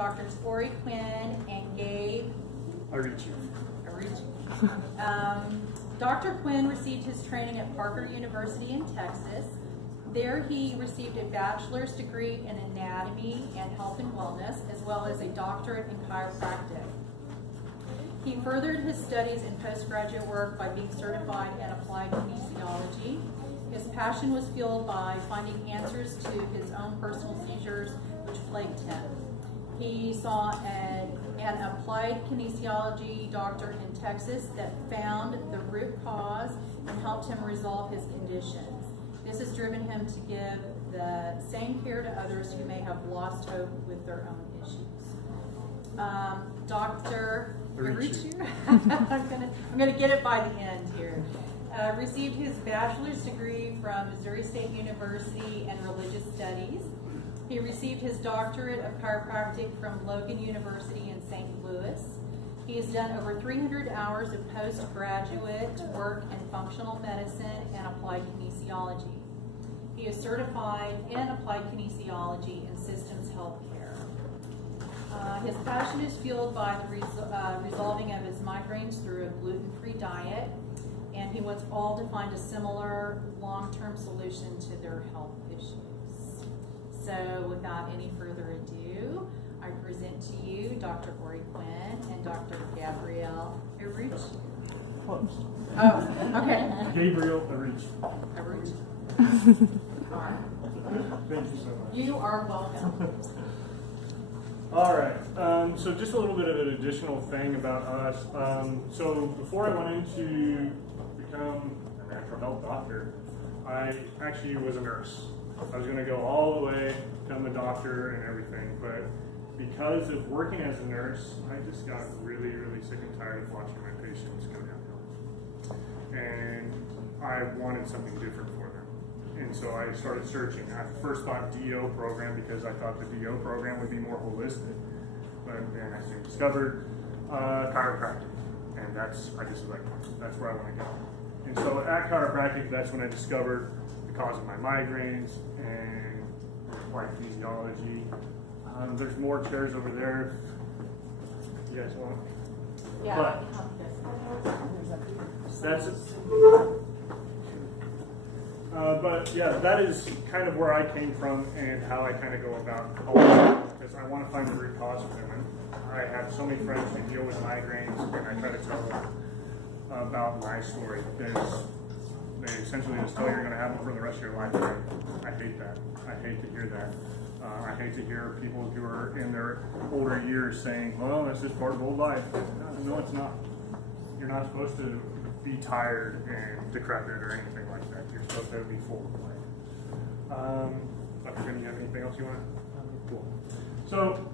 Doctors Ori Quinn and Gabe Arici. Dr. Quinn received his training at Parker University in Texas. There he received a bachelor's degree in anatomy and health and wellness, as well as a doctorate in chiropractic. He furthered his studies in postgraduate work by being certified in applied kinesiology. His passion was fueled by finding answers to his own personal seizures which plagued him. He saw an applied kinesiology doctor in Texas that found the root cause and helped him resolve his conditions. This has driven him to give the same care to others who may have lost hope with their own issues. Dr. Arici, I'm gonna get it by the end here. Received his bachelor's degree from Missouri State University in Religious Studies. He received his doctorate of chiropractic from Logan University in St. Louis. He has done over 300 hours of postgraduate work in functional medicine and applied kinesiology. He is certified in applied kinesiology and systems healthcare. His passion is fueled by the resolving of his migraines through a gluten-free diet, and he wants all to find a similar long-term solution to their health issues. So without any further ado, I present to you Dr. Ori Quinn and Dr. Gabrielle Arici. Oh, okay. Gabriel Arici. Arici. Thank you so much. You are welcome. All right. So just a little bit of an additional thing about us. So before I went into become a natural health doctor, I actually was a nurse. I was going to go all the way, become a doctor and everything, but because of working as a nurse, I just got really, really sick and tired of watching my patients go downhill. And I wanted something different for them. And so I started searching. I first thought DO program because I thought the DO program would be more holistic. But then I soon discovered chiropractic. And that's where I want to go. And so at chiropractic, that's when I discovered the cause of my migraines and applied kinesiology. There's more chairs over there. You guys want? Yeah. But yeah, that is kind of where I came from and how I kind of go about helping, because I want to find the root cause of them. And I have so many friends who deal with migraines, and I try to tell them about my story, because they essentially just tell you you're going to have them for the rest of your life. I hate that. I hate to hear that. I hate to hear people who are in their older years saying, well, that's just part of old life. No, it's not. You're not supposed to be tired and decrepit or anything like that. You're supposed to be full of life. Dr. Jim, you have anything else you want to? Cool. So,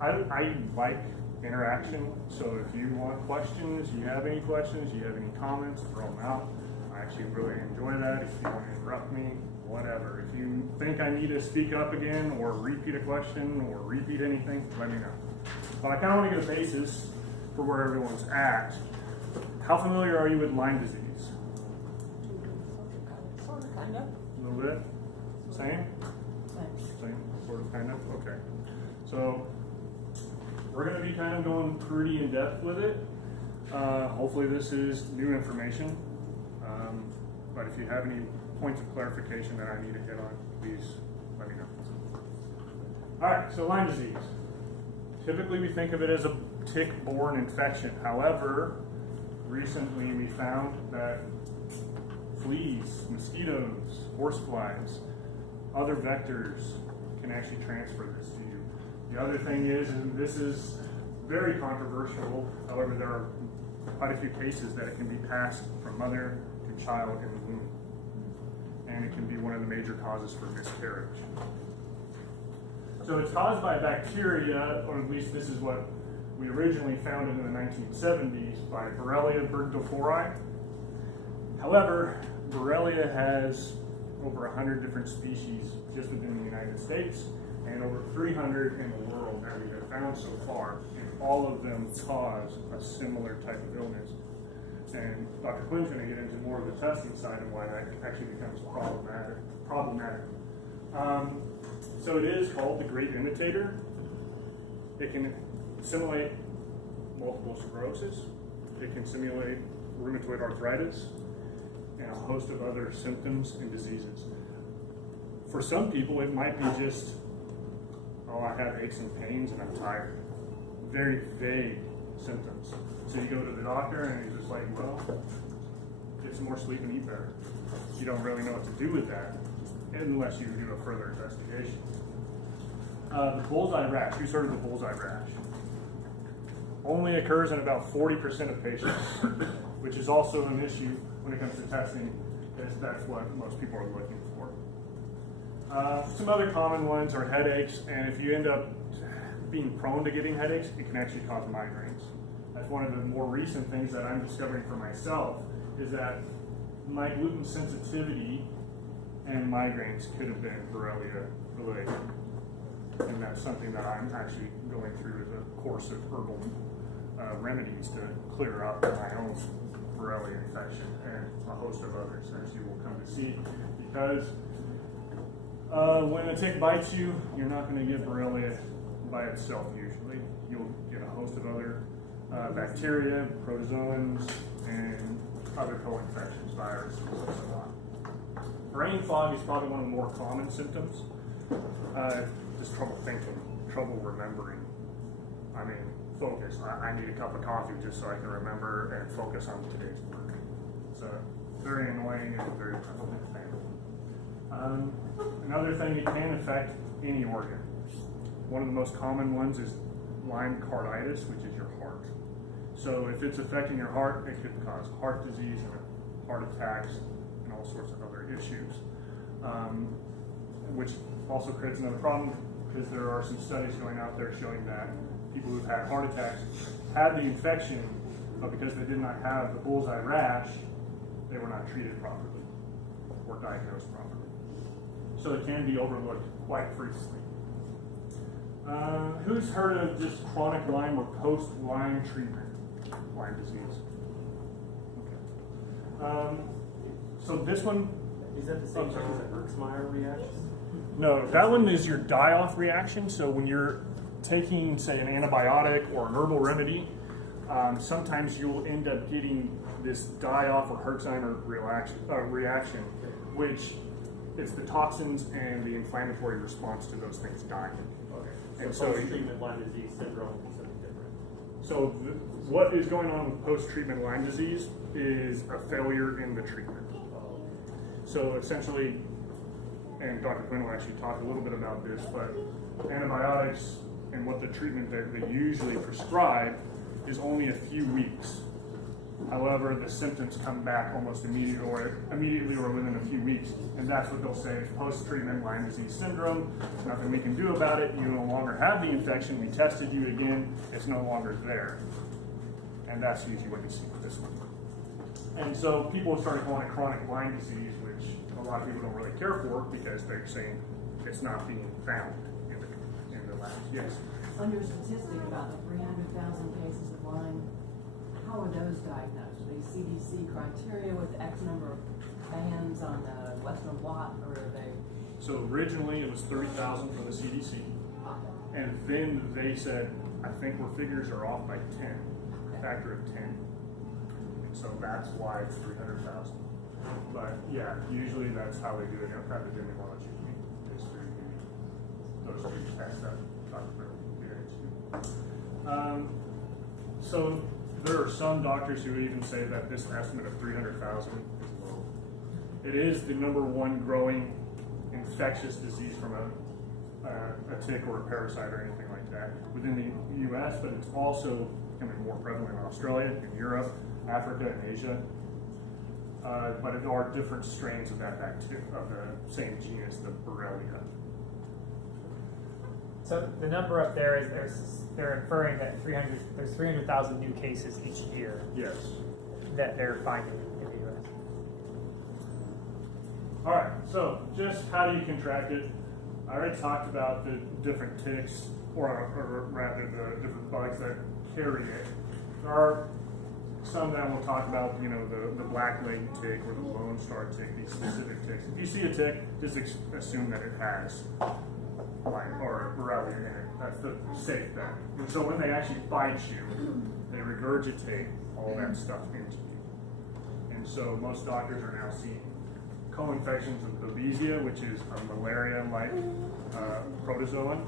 I like interaction. So if you want questions, you have any questions, you have any comments, throw them out. I actually really enjoy that. If you want to interrupt me, whatever. If you think I need to speak up again or repeat a question or repeat anything, let me know. But I kind of want to get a basis for where everyone's at. How familiar are you with Lyme disease? Sort of, kind of. A little bit? Same? Same, sort of, kind of? Okay. So, we're going to be kind of going pretty in depth with it. Hopefully this is new information. But if you have any points of clarification that I need to hit on, please let me know. All right, so Lyme disease. Typically we think of it as a tick-borne infection. However, recently we found that fleas, mosquitoes, horseflies, other vectors can actually transfer this to you. The other thing is, and this is very controversial, however there are quite a few cases that it can be passed from mother to child in the womb. And it can be one of the major causes for miscarriage. So it's caused by bacteria, or at least this is what we originally found in the 1970s, by Borrelia burgdorferi. However, Borrelia has over 100 different species just within the United States, and over 300 in the world that we have found so far, and all of them cause a similar type of illness. And Dr. Quinn's going to get into more of the testing side and why that actually becomes problematic. So it is called the great imitator. It can simulate multiple sclerosis. It can simulate rheumatoid arthritis and a host of other symptoms and diseases. For some people, it might be just, oh, I have aches and pains and I'm tired. Very vague symptoms. So you go to the doctor and he's just like, well, get some more sleep and eat better. You don't really know what to do with that unless you do a further investigation. The bullseye rash. Who's heard of the bullseye rash? Only occurs in about 40% of patients, which is also an issue when it comes to testing, as that's what most people are looking for. Some other common ones are headaches, and if you end up being prone to getting headaches, it can actually cause migraines. That's one of the more recent things that I'm discovering for myself, is that my gluten sensitivity and migraines could have been Borrelia related. And that's something that I'm actually going through as a course of herbal remedies to clear up my own Borrelia infection and a host of others, as you will come to see. Because when a tick bites you, you're not going to get Borrelia by itself usually. You'll get a host of other bacteria, protozoans, and other co-infections, viruses, and so on. Brain fog is probably one of the more common symptoms. Just trouble thinking, trouble remembering. I mean, focus. I need a cup of coffee just so I can remember and focus on today's work. It's a very annoying and very prevalent thing. Another thing, it can affect any organ. One of the most common ones is Lyme carditis, which is your heart. So if it's affecting your heart, it could cause heart disease and heart attacks and all sorts of other issues, which also creates another problem because there are some studies going out there showing that people who've had heart attacks had the infection, but because they did not have the bullseye rash, they were not treated properly or diagnosed properly. So it can be overlooked quite frequently. Who's heard of just chronic Lyme or post-Lyme treatment? Lyme disease. Okay. So this one... Is that the same thing as a Herxmeyer reaction? No, that one is your die-off reaction. So when you're taking, say, an antibiotic or an herbal remedy, sometimes you'll end up getting this die-off or Herxmeyer reaction, which is the toxins and the inflammatory response to those things dying. Okay. And So so post-treatment Lyme disease syndrome is something different. So what is going on with post-treatment Lyme disease is a failure in the treatment. So essentially, and Dr. Quinn will actually talk a little bit about this, but antibiotics and what the treatment that they usually prescribe is only a few weeks. However, the symptoms come back almost immediately or within a few weeks, and that's what they'll say is post-treatment Lyme disease syndrome. There's nothing we can do about it. You no longer have the infection. We tested you again. It's no longer there. And that's usually what you see with this one. And so people started calling it chronic Lyme disease, which a lot of people don't really care for because they're saying it's not being found in the labs. Yes? Under statistic, about 300,000 cases of Lyme. How are those diagnosed? Are they CDC criteria with X number of bands on the Western blot, or are they? So originally it was 30,000 from the CDC, and then they said, I think our figures are off by 10, a factor of 10. And so that's why it's 300,000. But yeah, usually that's how they do it epidemiology, is through those two tests that Dr. Burley did into. So there are some doctors who even say that this estimate of 300,000 is low. It is the #1 growing infectious disease from a tick or a parasite or anything like that within the U.S., but it's also becoming more prevalent in Australia, in Europe, Africa, and Asia. But there are different strains of that bacteria, of the same genus, the Borrelia. So the number up there is they're inferring that there's 300,000 new cases each year. Yes. That they're finding in the U.S. All right. So just how do you contract it? I already talked about the different ticks, or rather the different bugs that carry it. There are some that we'll talk about, the black-legged tick or the Lone Star tick, these specific ticks. If you see a tick, just assume that it has Lyme or Borrelia in it. That's the safe bet. And so when they actually bite you, they regurgitate all that stuff into you. And so most doctors are now seeing co-infections of Babesia, which is a malaria-like protozoan,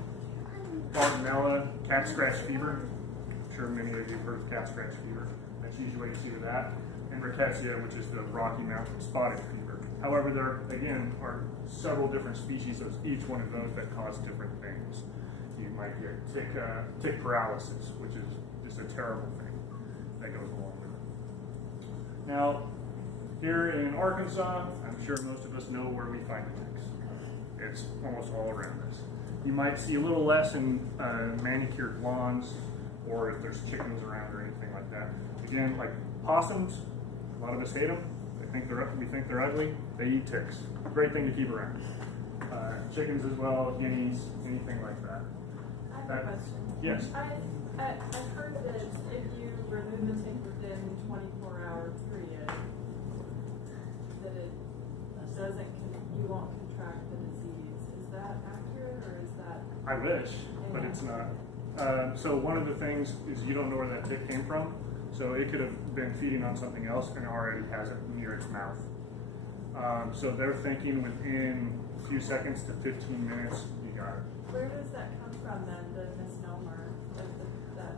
Bartonella, cat scratch fever. I'm sure many of you have heard of cat scratch fever. That's usually what you see with that. And Rickettsia, which is the Rocky Mountain spotted fever. However, there, again, are several different species of each one of those that cause different things. You might get tick paralysis, which is just a terrible thing that goes along with it. Now, here in Arkansas, I'm sure most of us know where we find the ticks. It's almost all around us. You might see a little less in manicured lawns, or if there's chickens around or anything like that. Again, like possums, a lot of us hate them. We think they're ugly. They eat ticks. Great thing to keep around. Chickens as well, guineas, anything like that. I have a question. Yes. I've heard that if you remove the tick within 24-hour period, that it doesn't, you won't contract the disease. Is that accurate, or is that? I wish, but it's not. So one of the things is you don't know where that tick came from. So it could have been feeding on something else and already has it near its mouth. So they're thinking within a few seconds to 15 minutes, you got it. Where does that come from then, the misnomer?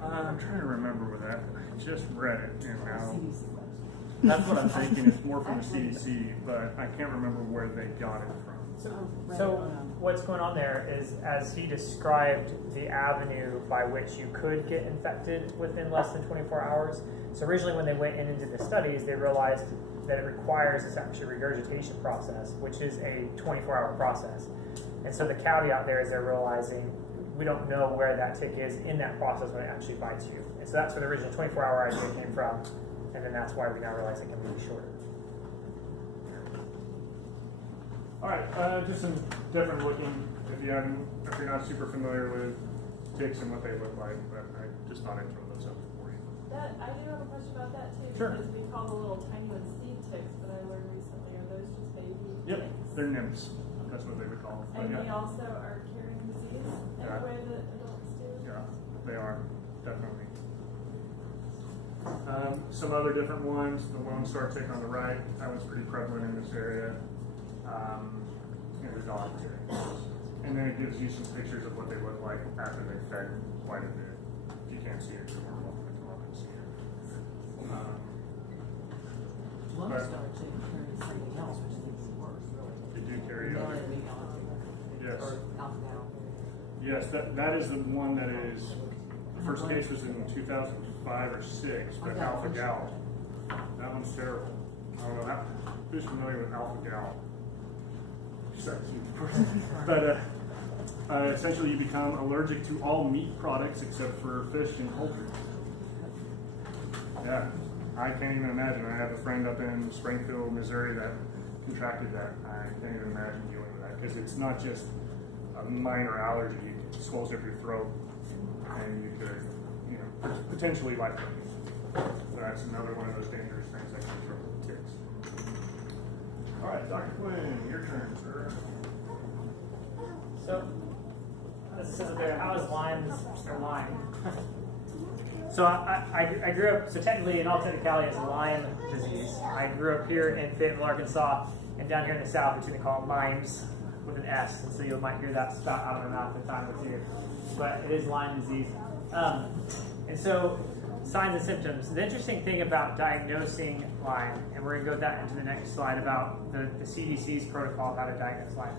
I'm trying to remember where that, I just read it and now, CDC website. that's what I'm thinking. It's more from the CDC, but I can't remember where they got it from. So what's going on there is, as he described the avenue by which you could get infected within less than 24 hours. So originally when they went into the studies, they realized that it requires this actually regurgitation process, which is a 24-hour process. And so the caveat there is they're realizing we don't know where that tick is in that process when it actually bites you. And so that's where the original 24-hour idea came from. And then that's why we now realize it can be shorter. All right, just some different looking, if you're not super familiar with ticks and what they look like, but I just thought I'd throw those up for you. I do have a question about that too. Sure. Because we call the little tiny ones seed ticks, but I learned recently, are those just baby Yep, ticks? they're nymphs. That's what they would call them. But And they yeah, also are carrying disease in Yeah. the way that adults do? yeah, they are, definitely. Some other different ones, the Lone Star tick on the right, that one's pretty prevalent in this area. And the dog tick. And then it gives you some pictures of what they look like after they've fed quite a bit. If you can't see it, you're more welcome to come up and see it. Lone But- Star tick carries something else, which is even worse, really. They do carry other. Yes. Or alpha-gal. Yes, that is the one that is, the first case was in 2005 or 6, but Alpha Gal. That one's terrible. I don't know who's familiar with Alpha Gal. But essentially you become allergic to all meat products except for fish and poultry. Yeah, I can't even imagine. I have a friend up in Springfield, Missouri that contracted that. I can't even imagine dealing with that because it's not just a minor allergy. It swells up your throat and you could, potentially life-threatening. So that's another one of those dangerous things that comes from ticks. All right, Dr. Quinn, your turn, sir. So, this says up there, how is Lyme or Lyme? So I grew up, so technically in all technicality it's Lyme disease. I grew up here in Fayetteville, Arkansas, and down here in the south we tend to call it limes with an S, and so you might hear that spout out of my mouth at the time or two. But it is Lyme disease. And so, signs and symptoms. The interesting thing about diagnosing Lyme, and we're going to go that into the next slide about the CDC's protocol of how to diagnose Lyme,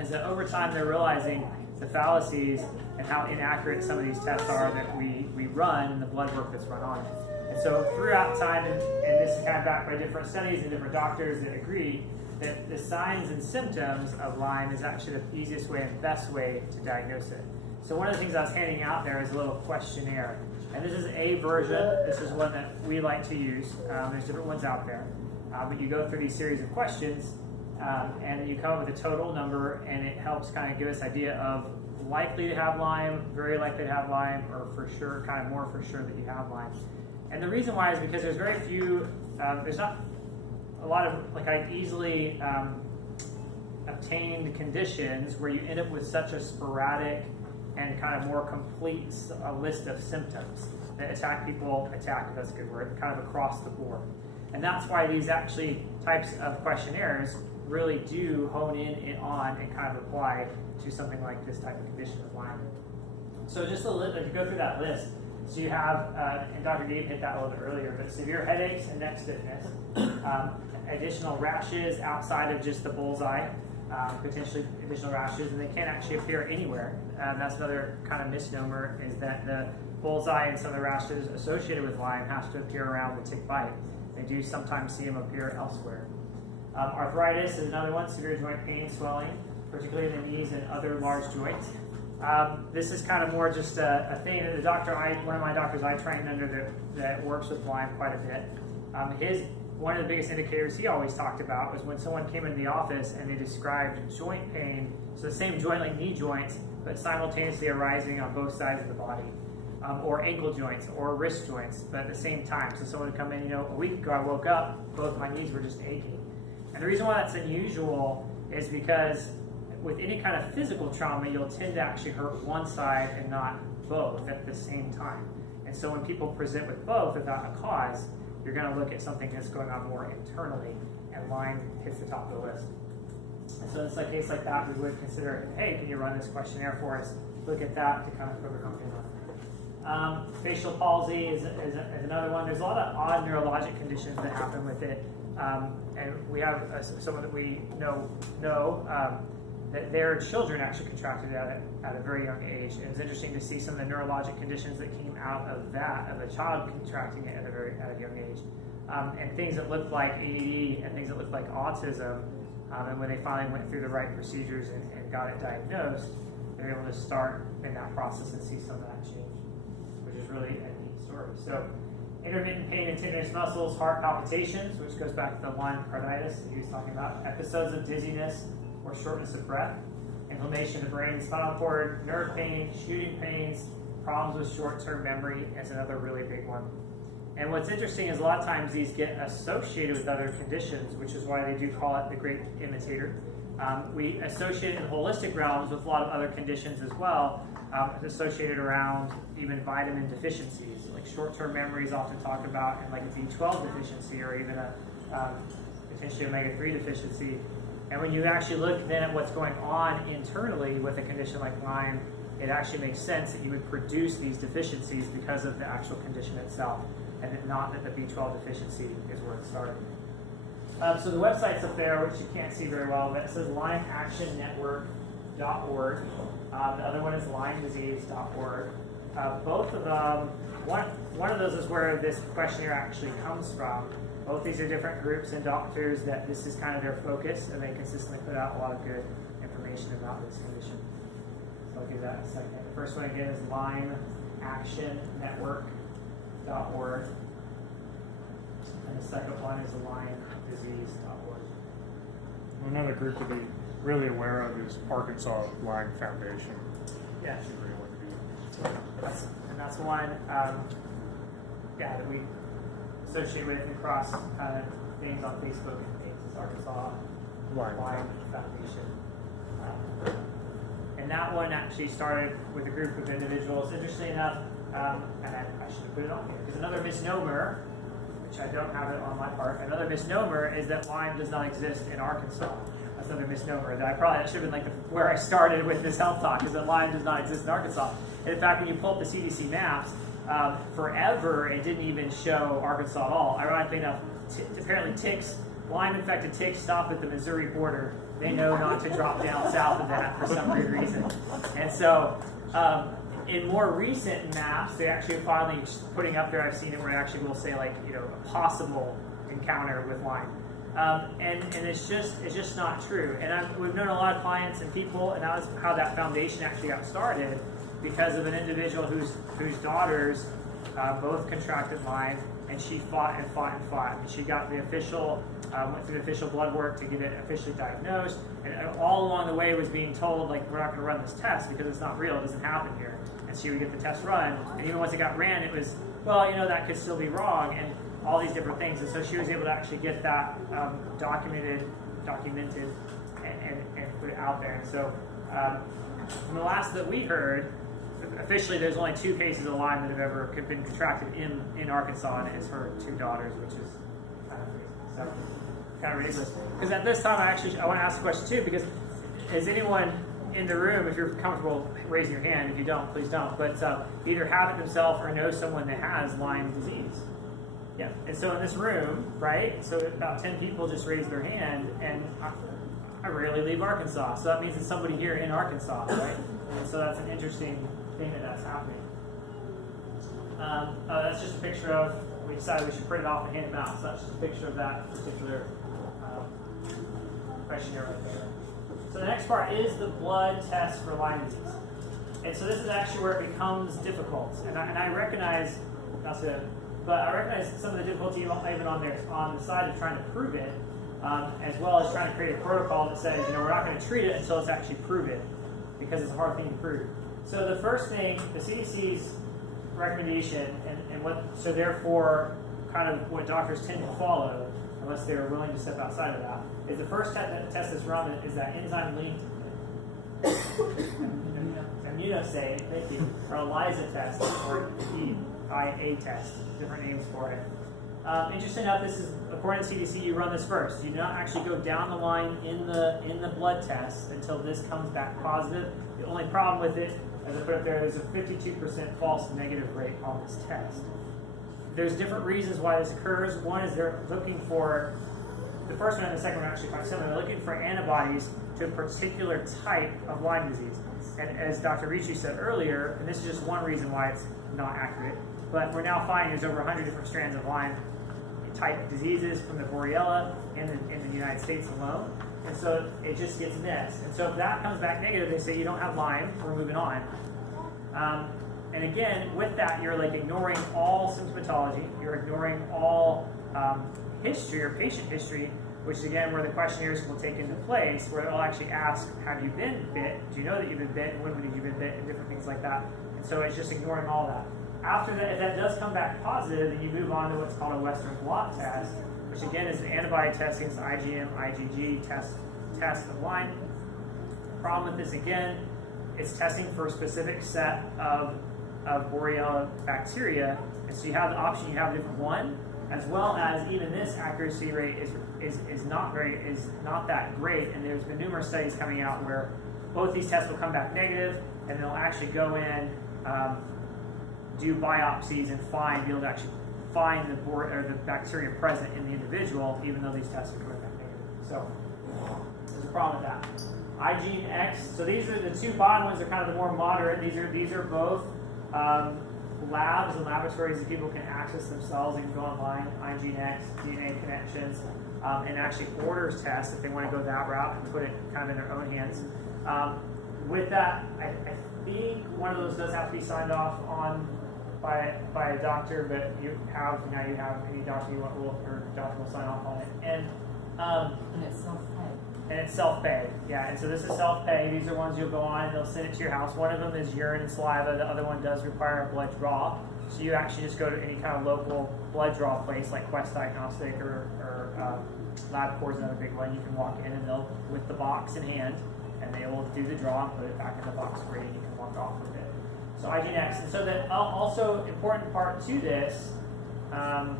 is that over time they're realizing the fallacies and how inaccurate some of these tests are that we run and the blood work that's run on it. And so throughout time, and this is kind of backed by different studies and different doctors that agree that the signs and symptoms of Lyme is actually the easiest way and best way to diagnose it. So one of the things I was handing out there is a little questionnaire. And this is a version. This is one that we like to use. There's different ones out there. But you go through these series of questions, and you come up with a total number, and it helps kind of give us an idea of likely to have Lyme, very likely to have Lyme, or for sure, kind of more for sure that you have Lyme. And the reason why is because there's very few, there's not a lot of, like I easily obtained conditions where you end up with such a sporadic and kind of more complete list of symptoms that attack, if that's a good word, kind of across the board. And that's why these actually types of questionnaires really do hone in on and kind of apply to something like this type of condition with Lyme. So just to go through that list, so you have, and Dr. Gabe hit that a little bit earlier, but severe headaches and neck stiffness, additional rashes outside of just the bullseye, potentially additional rashes, and they can't actually appear anywhere. That's another kind of misnomer, is that the bullseye and some of the rashes associated with Lyme have to appear around the tick bite. They do sometimes see them appear elsewhere. Arthritis is another one, severe joint pain, swelling, particularly in the knees and other large joints. This is kind of more just a thing that one of my doctors I trained under that works with Lyme quite a bit. One of the biggest indicators he always talked about was when someone came into the office and they described joint pain, so the same joint like knee joints, but simultaneously arising on both sides of the body, or ankle joints or wrist joints, but at the same time. So someone would come in, a week ago I woke up, both my knees were just aching. And the reason why that's unusual is because with any kind of physical trauma, you'll tend to actually hurt one side and not both at the same time. And so when people present with both without a cause, you're going to look at something that's going on more internally, and Lyme hits the top of the list. And so in a case like that, we would consider, hey, can you run this questionnaire for us? Look at that to kind of put our on. Facial palsy is another one. There's a lot of odd neurologic conditions that happen with it. And we have someone that we know that their children actually contracted it at a very young age. And it's interesting to see some of the neurologic conditions that came out of that, of a child contracting it at a young age. And things that looked like ADD and things that looked like autism. And when they finally went through the right procedures and got it diagnosed, they were able to start in that process and see some of that change, which is really a neat story. So intermittent pain and tenderness muscles, heart palpitations, which goes back to the Lyme carditis that he was talking about, episodes of dizziness or shortness of breath, inflammation of the brain and spinal cord, nerve pain, shooting pains, problems with short-term memory is another really big one. And what's interesting is a lot of times these get associated with other conditions, which is why they do call it the great imitator. We associate it in holistic realms with a lot of other conditions as well, associated around even vitamin deficiencies. Like short-term memory is often talked about in like a B12 deficiency or even a potentially omega-3 deficiency. And when you actually look then at what's going on internally with a condition like Lyme, it actually makes sense that you would produce these deficiencies because of the actual condition itself, and not that the B12 deficiency is where it started. So the website's up there, which you can't see very well, but it says LymeActionNetwork.org. The other one is LymeDisease.org. Both of them, one of those is where this questionnaire actually comes from. Both these are different groups and doctors that this is kind of their focus, and they consistently put out a lot of good information about this condition. So I'll give that a second. The first one again is LymeActionNetwork.org. And the second one is LymeDisease.org. Another group to be really aware of is Arkansas Lyme Foundation. Yeah. Should really want to do. That's one that we associate with and cross things on Facebook and things. It's Arkansas Lyme Foundation. And that one actually started with a group of individuals. Interestingly enough, and I should have put it on here, because another misnomer, which I don't have it on my part, another misnomer is that Lyme does not exist in Arkansas. That's another misnomer that should have been like where I started with this health talk, is that Lyme does not exist in Arkansas. And in fact, when you pull up the CDC maps, forever it didn't even show Arkansas at all. Ironically enough, apparently ticks, Lyme-infected ticks stop at the Missouri border. They know not to drop down south of that for some weird reason. And so, in more recent maps, they're actually finally putting up there, I've seen it where it actually will say like, a possible encounter with Lyme. And it's just not true. And we've known a lot of clients and people, and that was how that foundation actually got started, because of an individual whose daughters both contracted Lyme, and she fought and fought and fought. And she got the official, went through the official blood work to get it officially diagnosed, and all along the way was being told, like, we're not going to run this test because it's not real, it doesn't happen here. And she would get the test run, and even once it got ran, it was, well, that could still be wrong, and all these different things. And so she was able to actually get that documented and put it out there. And so from the last that we heard, officially there's only 2 cases of Lyme that have ever been contracted in Arkansas, and it's her 2 daughters, which is kind of crazy. So kind of ridiculous. Because at this time, I want to ask a question too, because is anyone in the room, if you're comfortable raising your hand, if you don't, please don't, but either have it themselves or know someone that has Lyme disease? Yeah, and so in this room, right, so about 10 people just raised their hand, and I rarely leave Arkansas, so that means it's somebody here in Arkansas, right? And so that's an interesting thing that's happening. That's just a picture of, we decided we should print it off and hand them out, so that's just a picture of that particular questionnaire right there. So the next part is the blood test for Lyme disease. And so this is actually where it becomes difficult. And I recognize, that's good, but I recognize some of the difficulty even on the side of trying to prove it, as well as trying to create a protocol that says, we're not going to treat it until it's actually proven, because it's a hard thing to prove. So the first thing, the CDC's recommendation, so therefore kind of what doctors tend to follow, unless they're willing to step outside of that, is the first test that's run is that enzyme-linked immunoassay, thank you, or ELISA test, or EIA test, different names for it. Interesting enough, this is, according to CDC, you run this first. You do not actually go down the line in the blood test until this comes back positive. The only problem with it, as I put up there, is a 52% false negative rate on this test. There's different reasons why this occurs. One is they're looking for, the first one and the second one are actually quite similar. They're looking for antibodies to a particular type of Lyme disease. And as Dr. Ricci said earlier, and this is just one reason why it's not accurate, but we're now finding there's over 100 different strands of Lyme type diseases from the Borrelia in the United States alone. And so it just gets missed. And so if that comes back negative, they say you don't have Lyme, we're moving on. And again, with that, you're like ignoring all symptomatology, you're ignoring all history or patient history, which is again where the questionnaires will take into place, where they'll actually ask, have you been bit? Do you know that you've been bit? When have you been bit? And different things like that. And so it's just ignoring all that. After that, if that does come back positive, then you move on to what's called a Western blot test, which again is an antibody test against IgM, IgG test of Lyme. The problem with this again, it's testing for a specific set of Borrelia bacteria, and so you have the option, you have a different one, as well as even this accuracy rate is not that great, and there's been numerous studies coming out where both these tests will come back negative, and they'll actually go in, do biopsies and be able to actually find the bacteria present in the individual, even though these tests are coming back negative. So there's a problem with that. IgG X. So these are the 2 bottom ones are kind of the more moderate. These are both labs and laboratories that people can access themselves. They can go online, IgG X, DNA connections, and actually orders tests if they want to go that route and put it kind of in their own hands. With that, I think one of those does have to be signed off on by a doctor, but you have any doctor you want or doctor will sign off on it. And it's self-pay. And it's self-pay, yeah. And so this is self-pay. These are ones you'll go on and they'll send it to your house. One of them is urine and saliva. The other one does require a blood draw. So you actually just go to any kind of local blood draw place like Quest Diagnostic or LabCorp is another big one. You can walk in and they'll, with the box in hand, and they will do the draw and put it back in the box for you, and you can walk off with it. So IgG X. And so the also important part to this, which I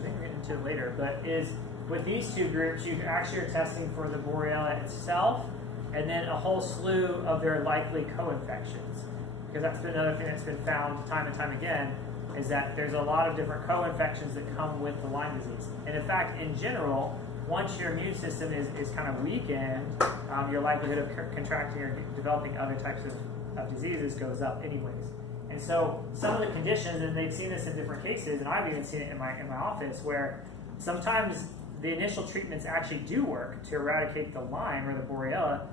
think we're getting into later, but is with these 2 groups, you actually are testing for the Borrelia itself, and then a whole slew of their likely co-infections. Because that's been another thing that's been found time and time again, is that there's a lot of different co-infections that come with the Lyme disease. And in fact, in general, once your immune system is kind of weakened, your likelihood of contracting or developing other types of diseases goes up anyways. And so some of the conditions, and they've seen this in different cases, and I've even seen it in my office, where sometimes the initial treatments actually do work to eradicate the Lyme or the Borrelia,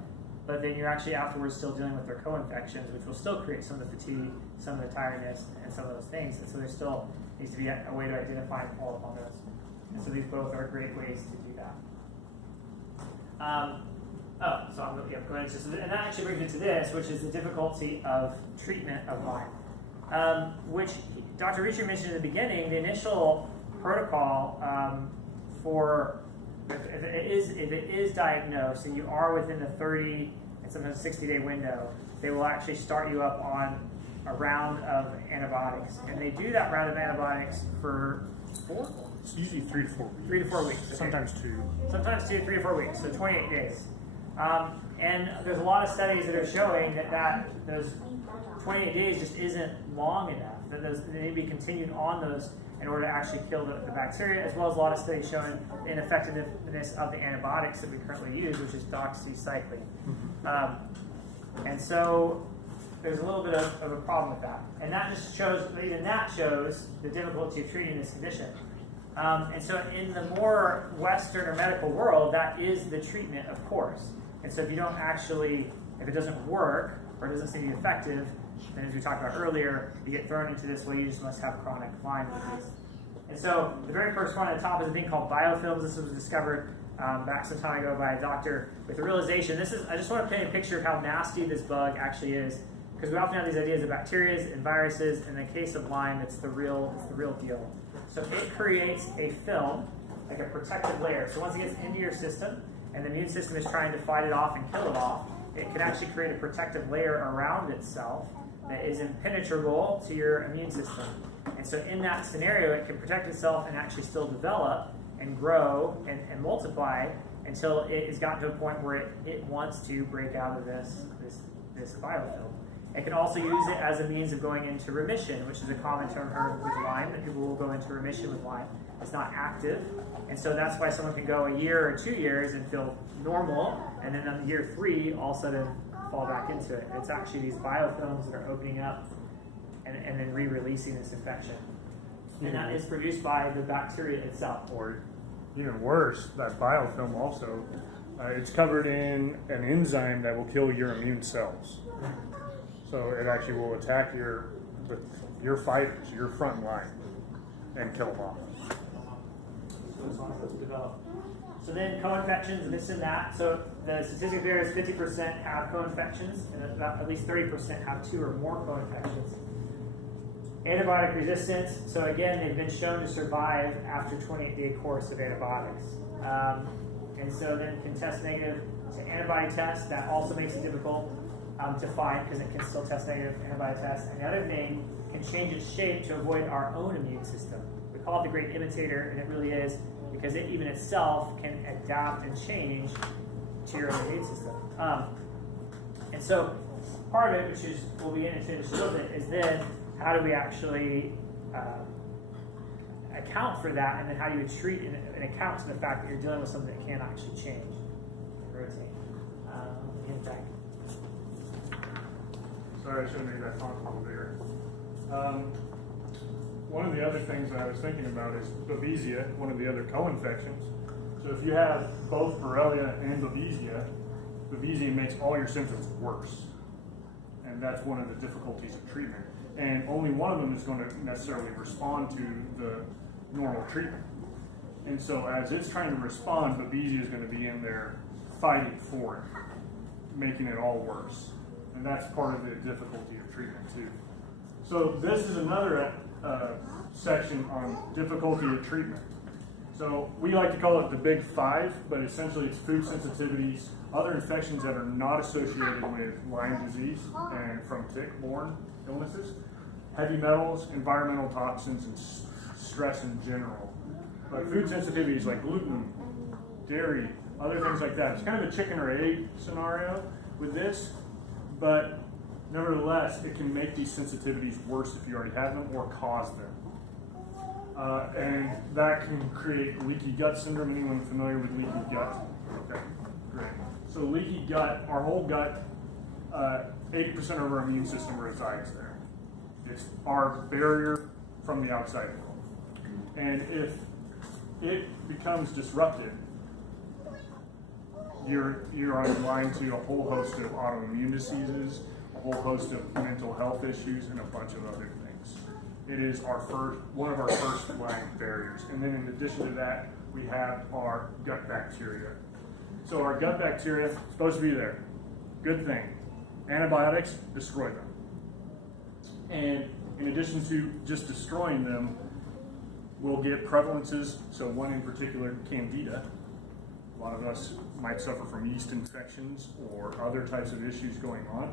but then you're actually afterwards still dealing with their co-infections, which will still create some of the fatigue, some of the tiredness, and some of those things. And so there still needs to be a way to identify and follow up on those. And so these both are great ways to do that. So I'm going to go ahead and that actually brings me to this, which is the difficulty of treatment of Lyme, which Dr. Ricci mentioned in the beginning. The initial protocol for if it is diagnosed and you are within the 30 and sometimes 60-day window, they will actually start you up on a round of antibiotics. And they do that round of antibiotics for It's usually 3 to 4 weeks. 3 to 4 weeks. Okay. Sometimes 2. Sometimes 2, 3 to 4 weeks, so 28 days. And there's a lot of studies that are showing that those 28 days just isn't long enough, that they need to be continued on those in order to actually kill the bacteria, as well as a lot of studies showing the ineffectiveness of the antibiotics that we currently use, which is doxycycline. And so there's a little bit of a problem with that. And that just shows, even that shows the difficulty of treating this condition. And so in the more Western or medical world, that is the treatment, of course. And so if you don't actually, if it doesn't work, or it doesn't seem to be effective, then as we talked about earlier, you get thrown into this, well, you just must have chronic Lyme disease. And so the very first one at the top is a thing called biofilms. This was discovered back some time ago by a doctor with the realization, I just want to paint a picture of how nasty this bug actually is, because we often have these ideas of bacteria and viruses. In the case of Lyme, it's the real deal. So it creates a film, like a protective layer. So once it gets into your system, and the immune system is trying to fight it off and kill it off, it can actually create a protective layer around itself that is impenetrable to your immune system. And so in that scenario, it can protect itself and actually still develop and grow and multiply until it has gotten to a point where it wants to break out of this biofilm. It can also use it as a means of going into remission, which is a common term heard with Lyme, that people will go into remission with Lyme. It's not active, and so that's why someone can go a year or 2 years and feel normal, and then on year 3, all of a sudden fall back into it. It's actually these biofilms that are opening up and then re-releasing this infection. And that is produced by the bacteria itself. Or even worse, that biofilm also, it's covered in an enzyme that will kill your immune cells. So it actually will attack your fighters, your front line, and kill them off. So then co-infections, this and that. So the statistic there is 50% have co-infections, and about at least 30% have 2 or more co-infections. Antibiotic resistance. So again, they've been shown to survive after 28-day course of antibiotics. And so then can test negative to antibody tests. That also makes it difficult to find, because it can still test negative antibody tests. And the other thing, can change its shape to avoid our own immune system. We call it the great imitator, and it really is, because it even itself can adapt and change to your own immune system. And so part of it, which is we'll be into in just a little bit, is then how do we actually account for that, and then how do you treat and account to the fact that you're dealing with something that can actually change and rotate. Get back. Sorry, I should have made that font a little bigger. One of the other things that I was thinking about is Babesia, one of the other co-infections. So if you have both Borrelia and Babesia makes all your symptoms worse. And that's one of the difficulties of treatment. And only one of them is going to necessarily respond to the normal treatment. And so as it's trying to respond, Babesia is going to be in there fighting for it, making it all worse. And that's part of the difficulty of treatment too. So this is another section on difficulty of treatment. So we like to call it the big 5, but essentially it's food sensitivities, other infections that are not associated with Lyme disease and from tick-borne illnesses, heavy metals, environmental toxins, and stress in general. But food sensitivities like gluten, dairy, other things like that. It's kind of a chicken or egg scenario with this, but nevertheless, it can make these sensitivities worse if you already have them or cause them. And that can create leaky gut syndrome. Anyone familiar with leaky gut? Okay, great. So leaky gut, our whole gut, 80% of our immune system resides there. It's our barrier from the outside world. And if it becomes disrupted, you're on the line to a whole host of autoimmune diseases, a whole host of mental health issues, and a bunch of other things. It is one of our first line barriers. And then in addition to that, we have our gut bacteria. So our gut bacteria is supposed to be there. Good thing. Antibiotics destroy them. And in addition to just destroying them, we'll get prevalences. So one in particular, Candida, A lot of us might suffer from yeast infections or other types of issues going on.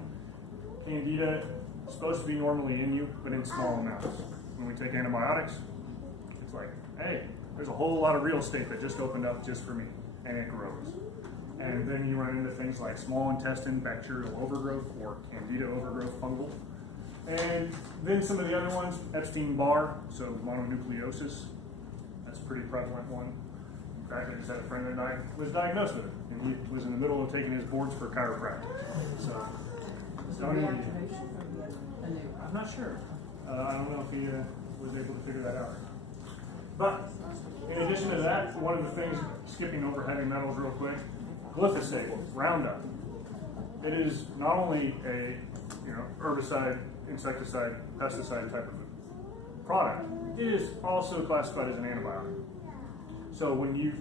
Candida is supposed to be normally in you, but in small amounts. When we take antibiotics, it's like, hey, there's a whole lot of real estate that just opened up just for me, and it grows. And then you run into things like small intestine bacterial overgrowth or candida overgrowth fungal. And then some of the other ones, Epstein-Barr, so mononucleosis, that's a pretty prevalent one. In fact, I just had a friend that was diagnosed with it, and he was in the middle of taking his boards for chiropractic. So, Was there reactivation from the new? I'm not sure. I don't know if he was able to figure that out. But in addition to that, one of the things, skipping over heavy metals real quick, glyphosate, Roundup. It is not only a herbicide, insecticide, pesticide type of product. It is also classified as an antibiotic. So when you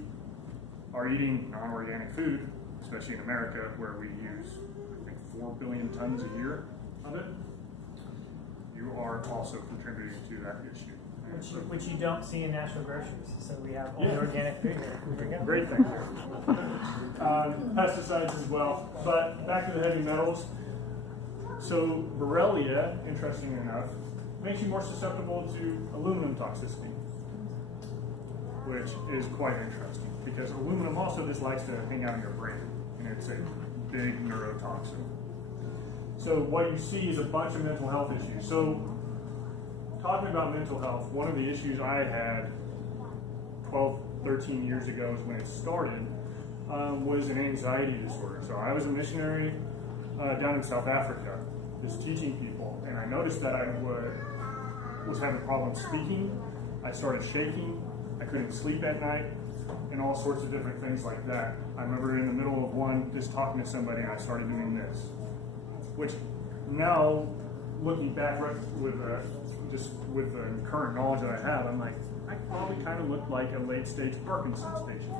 are eating non-organic food, especially in America, where we use, I think, 4 billion tons a year of it, you are also contributing to that issue. Which you don't see in Natural Grocers. So we have only organic food here. There we go. Great thing there. Pesticides as well. But back to the heavy metals. So Borrelia, interestingly enough, makes you more susceptible to aluminum toxicity, which is quite interesting because aluminum also just likes to hang out in your brain, and it's a big neurotoxin. So what you see is a bunch of mental health issues. So talking about mental health, one of the issues I had 12, 13 years ago is when it started, was an anxiety disorder. So I was a missionary down in South Africa, just teaching people, and I noticed that I was having problems speaking. I started shaking. I couldn't sleep at night, and all sorts of different things like that. I remember in the middle of one, just talking to somebody, and I started doing this, which now, looking back with the current knowledge that I have, I'm like, I probably kind of look like a late-stage Parkinson's patient.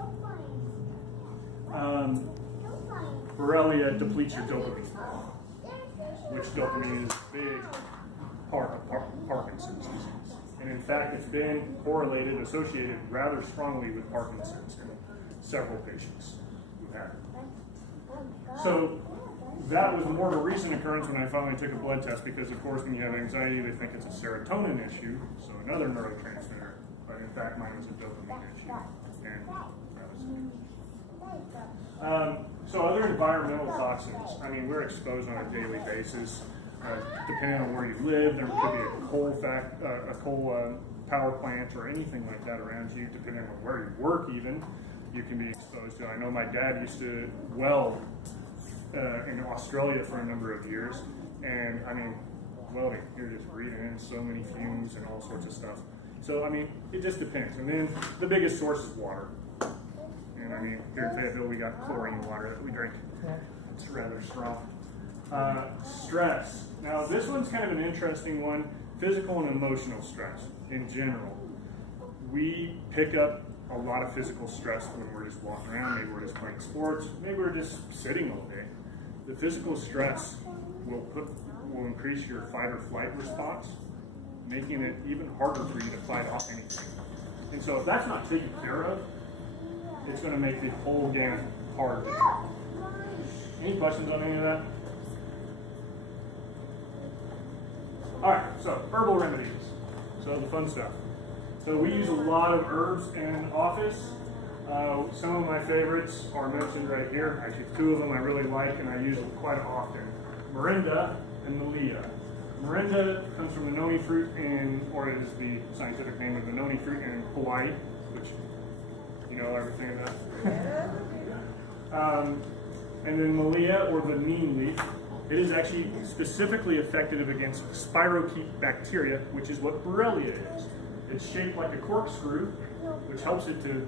Borrelia depletes your dopamine, which dopamine is a big part of Parkinson's disease. And in fact, it's been correlated, associated rather strongly with Parkinson's in several patients who have it. So that was more of a recent occurrence when I finally took a blood test because, of course, when you have anxiety, they think it's a serotonin issue, so another neurotransmitter. But in fact, mine was a dopamine issue. And that was it. So other environmental toxins, I mean, we're exposed on a daily basis. Depending on where you live, there could be a coal power plant or anything like that around you, depending on where you work even, you can be exposed to. I know my dad used to weld in Australia for a number of years, and I mean, welding, you're just breathing in so many fumes and all sorts of stuff. So, I mean, it just depends. And then the biggest source is water. And I mean, here in Fayetteville, we got chlorine water that we drink. It's rather strong. Stress. Now, this one's kind of an interesting one. Physical and emotional stress in general. We pick up a lot of physical stress when we're just walking around. Maybe we're just playing sports. Maybe we're just sitting all day. The physical stress will increase your fight or flight response, making it even harder for you to fight off anything. And so if that's not taken care of, it's going to make the whole game hard to do. Any questions on any of that? All right, so herbal remedies. So the fun stuff. So we use a lot of herbs in office. Some of my favorites are mentioned right here. Actually, two of them I really like and I use them quite often. Morinda and Melia. Morinda comes from the noni fruit or it is the scientific name of the noni fruit in Hawaii, which you know everything about. And then Melia, or the neem leaf, it is actually specifically effective against spirochete bacteria, which is what Borrelia is. It's shaped like a corkscrew, which helps it to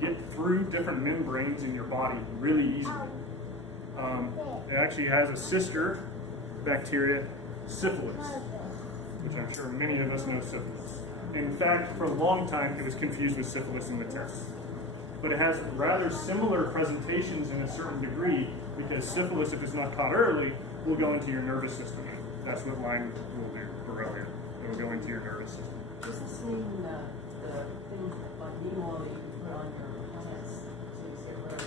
get through different membranes in your body really easily. It actually has a sister bacteria, syphilis, which I'm sure many of us know syphilis. In fact, for a long time, it was confused with syphilis in the tests. But it has rather similar presentations in a certain degree because syphilis, if it's not caught early, will go into your nervous system. That's what Lyme will do, Borrelia. It will go into your nervous system. This is seeing the thing like neem oil that you can put on your plants so you get rid of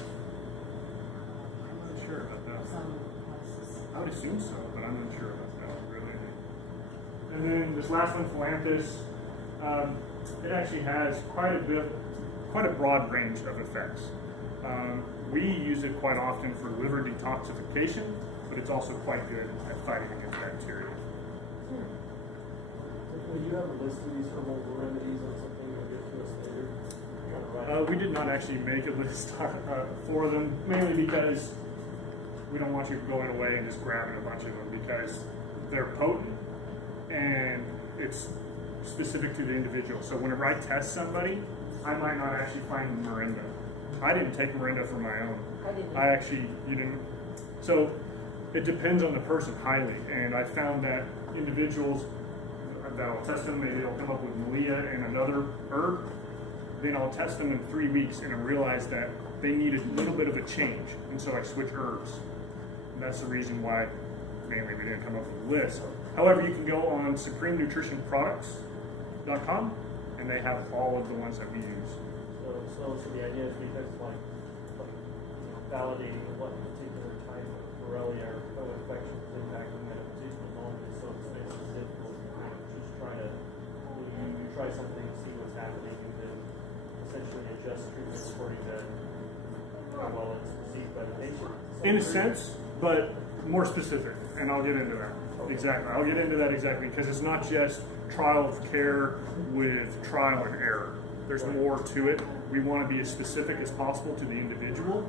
sure about that. Some places. I would assume so, but I'm not sure about that really. And then this last one, Philanthus, it actually has quite a broad range of effects. We use it quite often for liver detoxification, but it's also quite good at fighting against bacteria. Will you have a list of these herbal remedies on something you'll give to us later? You wanna write- We did not actually make a list for them, mainly because we don't want you going away and just grabbing a bunch of them because they're potent and it's specific to the individual. So whenever I test somebody, I might not actually find Morinda. I didn't take Morinda for my own. I didn't. You didn't. So it depends on the person highly, and I found that individuals that I'll test them, maybe they'll come up with Malia and another herb. Then I'll test them in 3 weeks and I realize that they need a little bit of a change, and so I switch herbs. And that's the reason why mainly we didn't come up with a list. However, you can go on supremenutritionproducts.com and they have all of the ones that we use. So the idea is because validating what particular type of Borrelia or co-infection is impacting that particular moment is so expensive and difficult. Just try to, you try something, see what's happening, and then essentially adjust treatment according to how well it's received by the patient. In a sense, but more specific, and I'll get into that. Exactly, I'll get into that exactly, because it's not just trial of care with trial and error. There's more to it. We want to be as specific as possible to the individual,